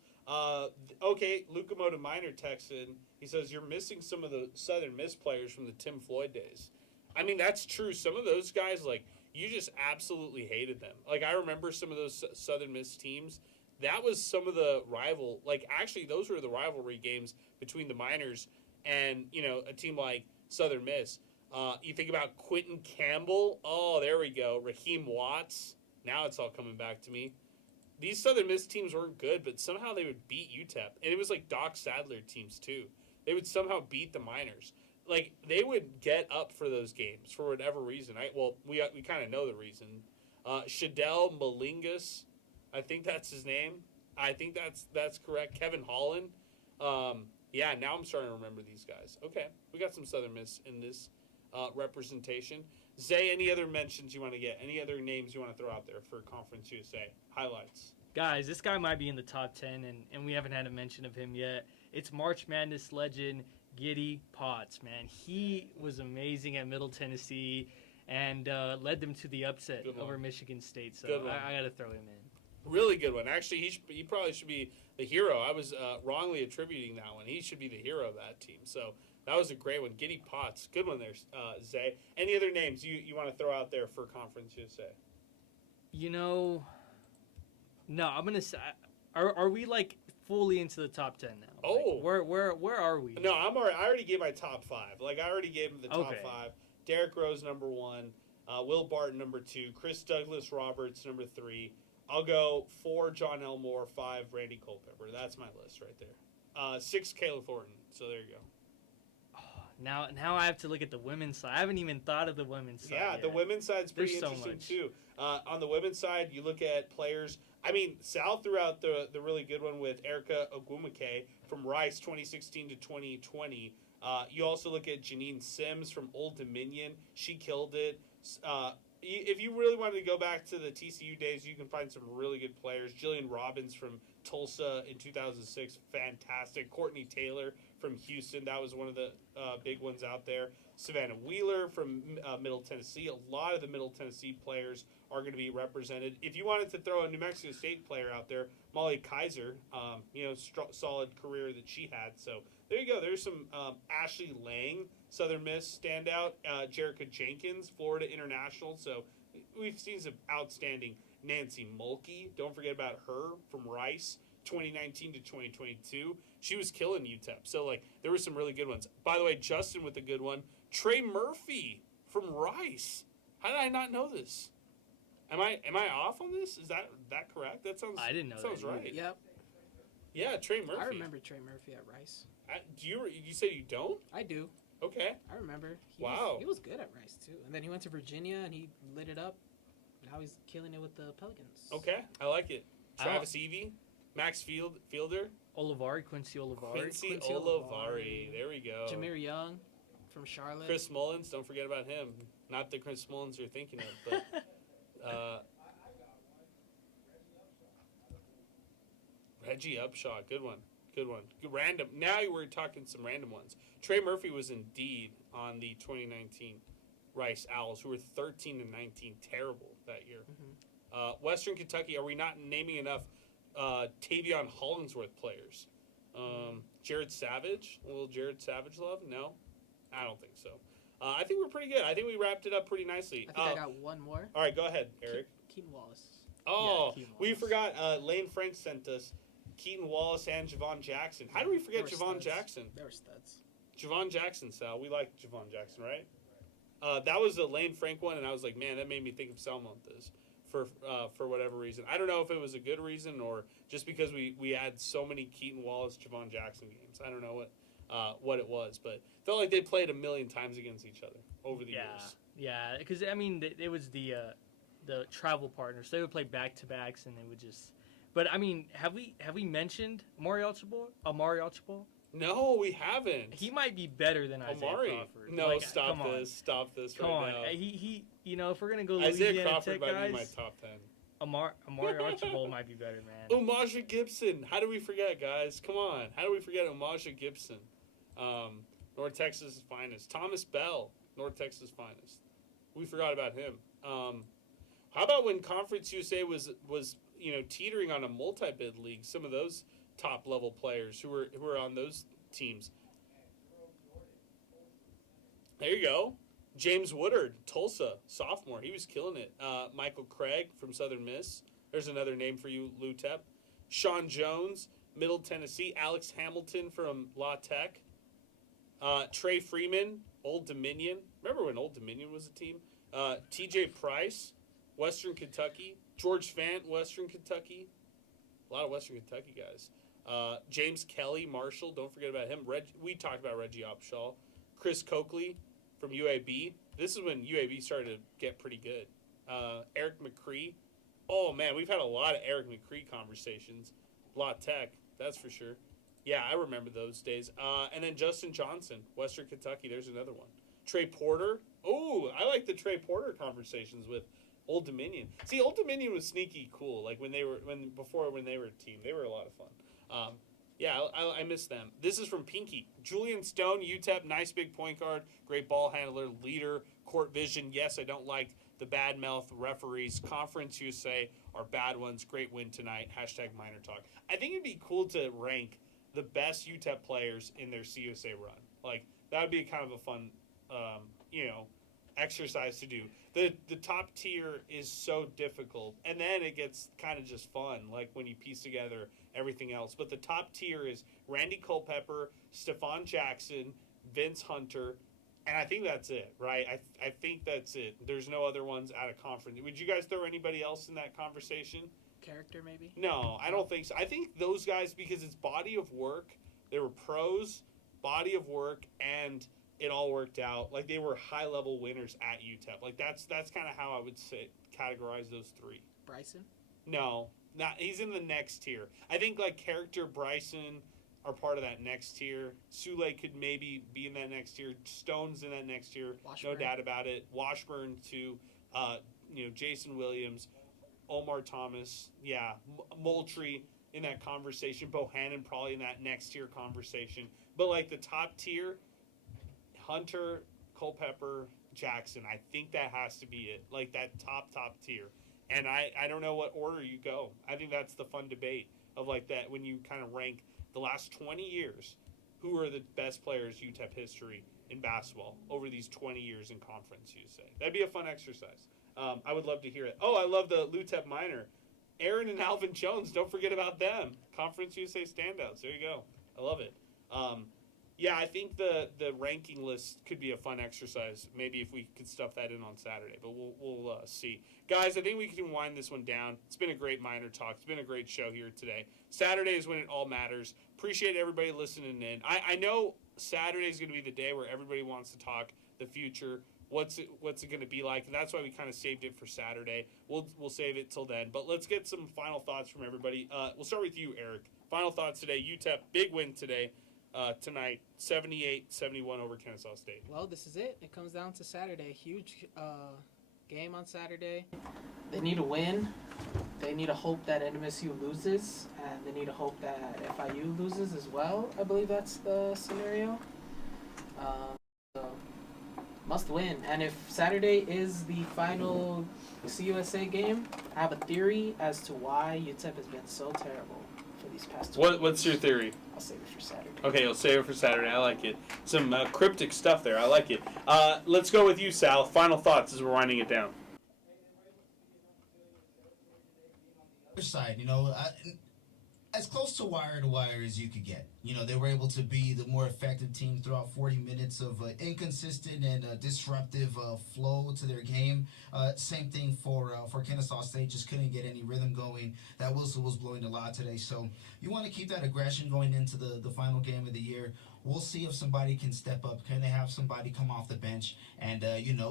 Okay, Luca Minor texts in. He says, you're missing some of the Southern Miss players from the Tim Floyd days. I mean, that's true. Some of those guys, like, you just absolutely hated them. Like, I remember some of those Southern Miss teams. That was some of the actually, those were the rivalry games between the Miners and, a team like Southern Miss. You think about Quentin Campbell. Oh, there we go. Raheem Watts. Now it's all coming back to me. These Southern Miss teams weren't good, but somehow they would beat UTEP. And it was like Doc Sadler teams, too. They would somehow beat the Miners. Like, they would get up for those games for whatever reason. We kind of know the reason. Shadell Malingus, I think that's his name. I think that's correct. Kevin Holland. Yeah, now I'm starting to remember these guys. Okay, we got some Southern Miss in this representation. Zay, any other mentions you want to get? Any other names you want to throw out there for Conference USA? Highlights. Guys, this guy might be in the top 10, and we haven't had a mention of him yet. It's March Madness legend Giddy Potts, man. He was amazing at Middle Tennessee and led them to the upset over Michigan State. So I got to throw him in. Really good one. Actually, he probably should be the hero. I was wrongly attributing that one. He should be the hero of that team. So that was a great one. Giddy Potts. Good one there, Zay. Any other names you want to throw out there for Conference USA? You know, no, I'm going to say, are we like fully into the top 10 now? Oh. Like, where are we? No, I already gave my top 5. Like, I already gave him the top 5. Derrick Rose, number 1. Will Barton, number 2. Chris Douglas Roberts, number 3. I'll go 4, John Elmore, 5, Randy Culpepper. That's my list right there. 6, Caleb Thornton. So there you go. Now I have to look at the women's side. I haven't even thought of the women's side. Yeah, yet. the women's side's pretty There's interesting so too. On the women's side, you look at players. I mean, Sal threw out the really good one with Erica Ogwumike from Rice, 2016 to 2020. You also look at Janine Sims from Old Dominion. She killed it. If you really wanted to go back to the TCU days, you can find some really good players. Jillian Robbins from Tulsa in 2006, fantastic. Courtney Taylor from Houston, that was one of the big ones out there. Savannah Wheeler from Middle Tennessee. A lot of the Middle Tennessee players are going to be represented. If you wanted to throw a New Mexico State player out there, Molly Kaiser, solid career that she had. So there you go. There's some Ashley Lang, Southern Miss standout. Jerica Jenkins, Florida International. So we've seen some outstanding. Nancy Mulkey, don't forget about her from Rice, 2019 to 2022. She was killing UTEP. So, there were some really good ones. By the way, Justin with a good one. Trey Murphy from Rice. How did I not know this? Am I off on this? Is that correct? That sounds. I didn't know. Sounds that right. Yep. Yeah, Trey Murphy. I remember Trey Murphy at Rice. Do you say you don't? I do. Okay. I remember. Wow. He was good at Rice too, and then he went to Virginia and he lit it up. Now he's killing it with the Pelicans. Okay, I like it. Travis Evie, Max Fielder. Quincy Olivari. Quincy Olivari. There we go. Jameer Young from Charlotte. Chris Mullins, don't forget about him. Not the Chris Mullins you're thinking of, but Reggie Upshaw, good one. Good random. Now we're talking some random ones. Trey Murphy was indeed on the 2019 Rice Owls, who were 13 and 19, terrible that year. Mm-hmm. Western Kentucky, are we not naming enough Tavion Hollingsworth players? Jared Savage, a little Jared Savage love? No, I don't think so. I think we're pretty good. I think we wrapped it up pretty nicely. I think I got one more. All right, go ahead, Eric. Keaton Wallace. Oh, yeah, Keaton we Wallace. forgot. Lane Frank sent us Keaton Wallace and Javon Jackson. How do we forget Javon Jackson? They were studs. Javon Jackson, Sal. We like Javon Jackson, right? That was the Lane Frank one, and I was like, man, that made me think of Sal Montez for whatever reason. I don't know if it was a good reason or just because we had so many Keaton Wallace, Javon Jackson games. I don't know what it was, but felt like they played a million times against each other over the years. Yeah, because I mean, it was the travel partners. They would play back to backs, and they would just. But I mean, have we mentioned Amari Archibald? No, we haven't. He might be better than Isaiah Crawford. No, Stop this come right on. now. He if we're gonna go Isaiah Louisiana Crawford Tech might guys, be my top 10. Amari Archibald might be better, man. Umaja Gibson. How do we forget, guys? Come on. How do we forget Umaja Gibson? North Texas' finest. Thomas Bell, North Texas' finest. We forgot about him. How about when Conference USA was teetering on a multi-bid league? Some of those top level players who were on those teams. There you go. James Woodard, Tulsa, sophomore. He was killing it. Michael Craig from Southern Miss. There's another name for you, UTEP. Sean Jones, Middle Tennessee. Alex Hamilton from La Tech. Trey Freeman, Old Dominion. Remember when Old Dominion was a team? TJ Price, Western Kentucky. George Fant, Western Kentucky. A lot of Western Kentucky guys. James Kelly, Marshall. Don't forget about him. We talked about Reggie Opshaw. Chris Coakley from UAB. This is when UAB started to get pretty good. Eric McCree. Oh, man, we've had a lot of Eric McCree conversations. La Tech, that's for sure. Yeah, I remember those days. And then Justin Johnson, Western Kentucky. There's another one. Trey Porter. Oh, I like the Trey Porter conversations with Old Dominion. See, Old Dominion was sneaky cool. Like when they were a team, they were a lot of fun. Yeah, I miss them. This is from Pinky. Julian Stone, UTEP, nice big point guard, great ball handler, leader, court vision. Yes, I don't like the bad mouth referees. Conference USA are bad ones. Great win tonight. Hashtag MinerTalk. I think it'd be cool to rank the best UTEP players in their CUSA run. Like that would be kind of a fun, exercise to do. The top tier is so difficult, and then it gets kind of just fun, like when you piece together everything else. But the top tier is Randy Culpepper, Stephon Jackson, Vince Hunter, and I think that's it, right? I think that's it. There's no other ones out of conference. Would you guys throw anybody else in that conversation? Character, maybe? No, I don't think so. I think those guys, because it's body of work, they were pros, body of work, and it all worked out. Like they were high-level winners at UTEP. Like that's kind of how I would categorize those three. Bryson? No, he's in the next tier. I think like character, Bryson are part of that next tier. Sule could maybe be in that next tier. Stone's in that next tier. Washburn. No doubt about it. Washburn too. Jason Williams, Omar Thomas. Yeah, Moultrie in that conversation. Bohannon probably in that next tier conversation. But like the top tier, Hunter, Culpepper, Jackson. I think that has to be it. Like that top tier. And I don't know what order you go. I think that's the fun debate of like that when you kind of rank the last 20 years, who are the best players UTEP history in basketball over these 20 years in Conference USA. That'd be a fun exercise. I would love to hear it. Oh, I love the UTEP minor. Aaron and Alvin Jones, don't forget about them. Conference USA standouts. There you go. I love it. Yeah, I think the ranking list could be a fun exercise. Maybe if we could stuff that in on Saturday, but we'll see. Guys, I think we can wind this one down. It's been a great Miner Talk. It's been a great show here today. Saturday is when it all matters. Appreciate everybody listening in. I know Saturday is going to be the day where everybody wants to talk the future. What's it going to be like? And that's why we kind of saved it for Saturday. We'll save it till then. But let's get some final thoughts from everybody. We'll start with you, Eric. Final thoughts today. UTEP, big win today. Tonight, 78-71 over Kennesaw State. Well, this is it. It comes down to Saturday. Huge game on Saturday. They need a win. They need to hope that NMSU loses, and they need to hope that FIU loses as well. I believe that's the scenario. So must win. And if Saturday is the final CUSA game, I have a theory as to why UTEP has been so terrible for these past 2 weeks. What's your theory? I'll save it for Saturday. Okay, you'll save it for Saturday. I like it. Some cryptic stuff there. I like it. Let's go with you, Sal. Final thoughts as we're winding it down. Other side, as close to wire as you could get. They were able to be the more effective team throughout 40 minutes of inconsistent and disruptive flow to their game. Same thing for Kennesaw State, just couldn't get any rhythm going. That whistle was blowing a lot today. So you want to keep that aggression going into the final game of the year. We'll see if somebody can step up. Can they have somebody come off the bench and,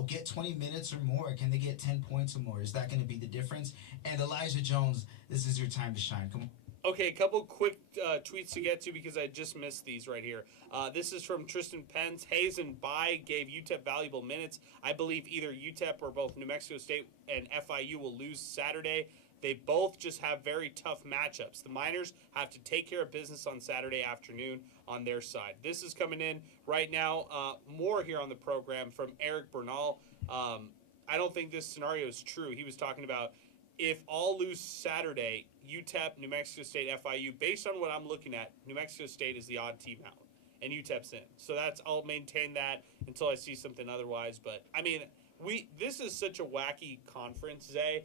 get 20 minutes or more? Can they get 10 points or more? Is that going to be the difference? And Elijah Jones, this is your time to shine. Come on. Okay, a couple quick tweets to get to because I just missed these right here. This is from Tristan Pence. Hayes and Bai gave UTEP valuable minutes. I believe either UTEP or both New Mexico State and FIU will lose Saturday. They both just have very tough matchups. The Miners have to take care of business on Saturday afternoon on their side. This is coming in right now. More here on the program from Eric Bernal. I don't think this scenario is true. He was talking about if all lose Saturday, UTEP, New Mexico State, FIU, based on what I'm looking at, New Mexico State is the odd team out, and UTEP's in. So I'll maintain that until I see something otherwise. But, I mean, this is such a wacky conference, Zay,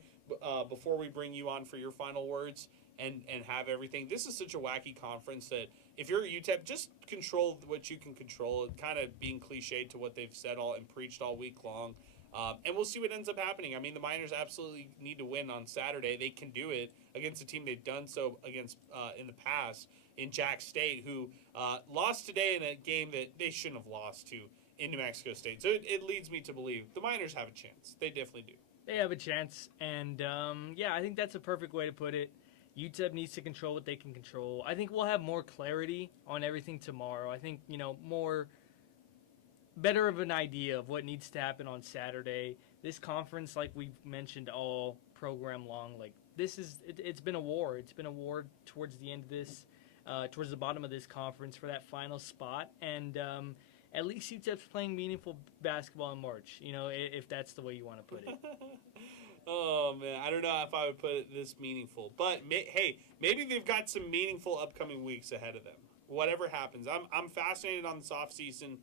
before we bring you on for your final words and have everything. This is such a wacky conference that if you're a UTEP, just control what you can control. Kind of being cliched to what they've said and preached all week long. And we'll see what ends up happening. I mean, the Miners absolutely need to win on Saturday. They can do it against a team they've done so against in the past in Jack State, who lost today in a game that they shouldn't have lost to in New Mexico State. So it leads me to believe the Miners have a chance. They definitely do. They have a chance, and yeah, I think that's a perfect way to put it. UTEP needs to control what they can control. I think we'll have more clarity on everything tomorrow. I think, better of an idea of what needs to happen on Saturday. This conference, like we've mentioned all program long, like it's been a war. It's been a war towards the end of this, towards the bottom of this conference for that final spot, and at least UTEP's playing meaningful basketball in March, if that's the way you want to put it. Oh, man, I don't know if I would put it this meaningful. But, hey, maybe they've got some meaningful upcoming weeks ahead of them. Whatever happens. I'm fascinated on this offseason.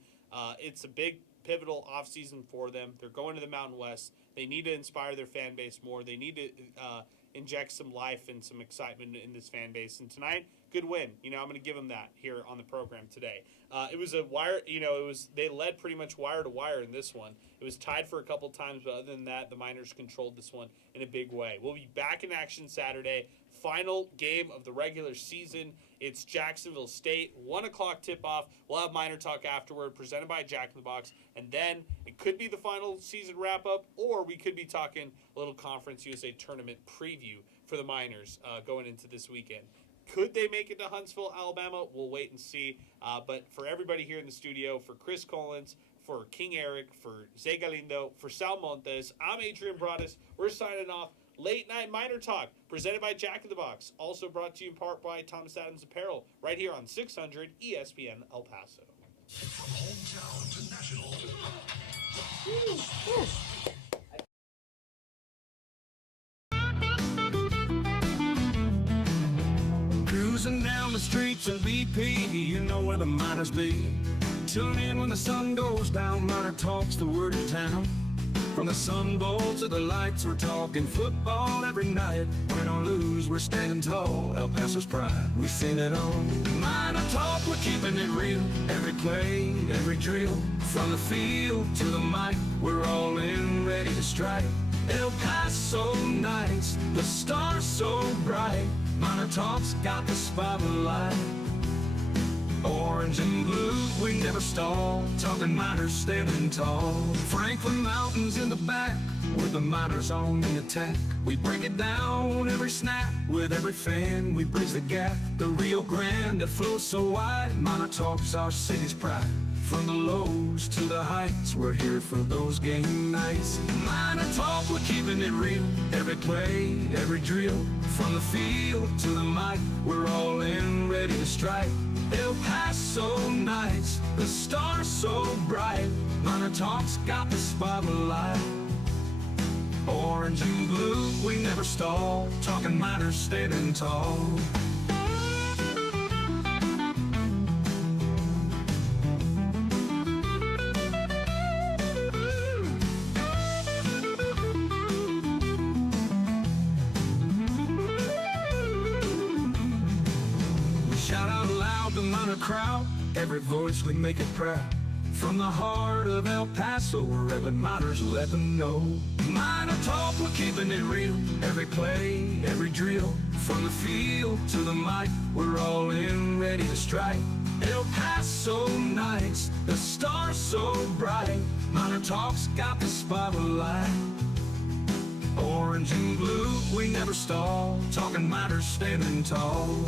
It's a big, pivotal offseason for them. They're going to the Mountain West. They need to inspire their fan base more. They need to inject some life and some excitement in this fan base. And tonight, good win. I'm going to give them that here on the program today. It was a wire, they led pretty much wire to wire in this one. It was tied for a couple times, but other than that, the Miners controlled this one in a big way. We'll be back in action Saturday. Final game of the regular season. It's Jacksonville State, 1 o'clock tip-off. We'll have Miner Talk afterward, presented by Jack in the Box. And then it could be the final season wrap-up, or we could be talking a little Conference USA tournament preview for the Miners going into this weekend. Could they make it to Huntsville, Alabama? We'll wait and see. But for everybody here in the studio, for Chris Collins, for King Eric, for Zay Galindo, for Sal Montez, I'm Adrian Broaddus. We're signing off. Late Night Miner Talk, presented by Jack in the Box. Also brought to you in part by Thomas Adams Apparel, right here on 600 ESPN El Paso. From hometown to national. Cruising down the streets of BP, you know where the Miners be. Tune in when the sun goes down, Miner Talk's the word in town. From the Sun Bowl to the lights, we're talking football every night. Win or lose, we're standing tall. El Paso's pride, we've seen it all. Miner Talk, we're keeping it real. Every play, every drill. From the field to the mic, we're all in, ready to strike. El Paso nights, the stars so bright. Miner Talk's got the spotlight. Orange and blue, we never stall. Talking Miners standing tall. Franklin Mountains in the back, with the Miners on the attack. We break it down every snap. With every fan, we bridge the gap. The Rio Grande that flows so wide. Miner Talk's our city's pride. From the lows to the heights, we're here for those game nights. Miner Talk, we're keeping it real. Every play, every drill. From the field to the mic, we're all in, ready to strike. El Paso nights, the stars so bright. Miner Talk's got the spotlight. Orange and blue, we never stall. Talking Miners standing tall. Crowd, every voice we make it proud. From the heart of El Paso, wherever Miners let them know. Miner Talk, we're keeping it real. Every play, every drill. From the field to the mic, we're all in, ready to strike. El Paso nights, the stars so bright. Miner Talk's got the spotlight. Orange and blue, we never stall. Talking Miners standing tall.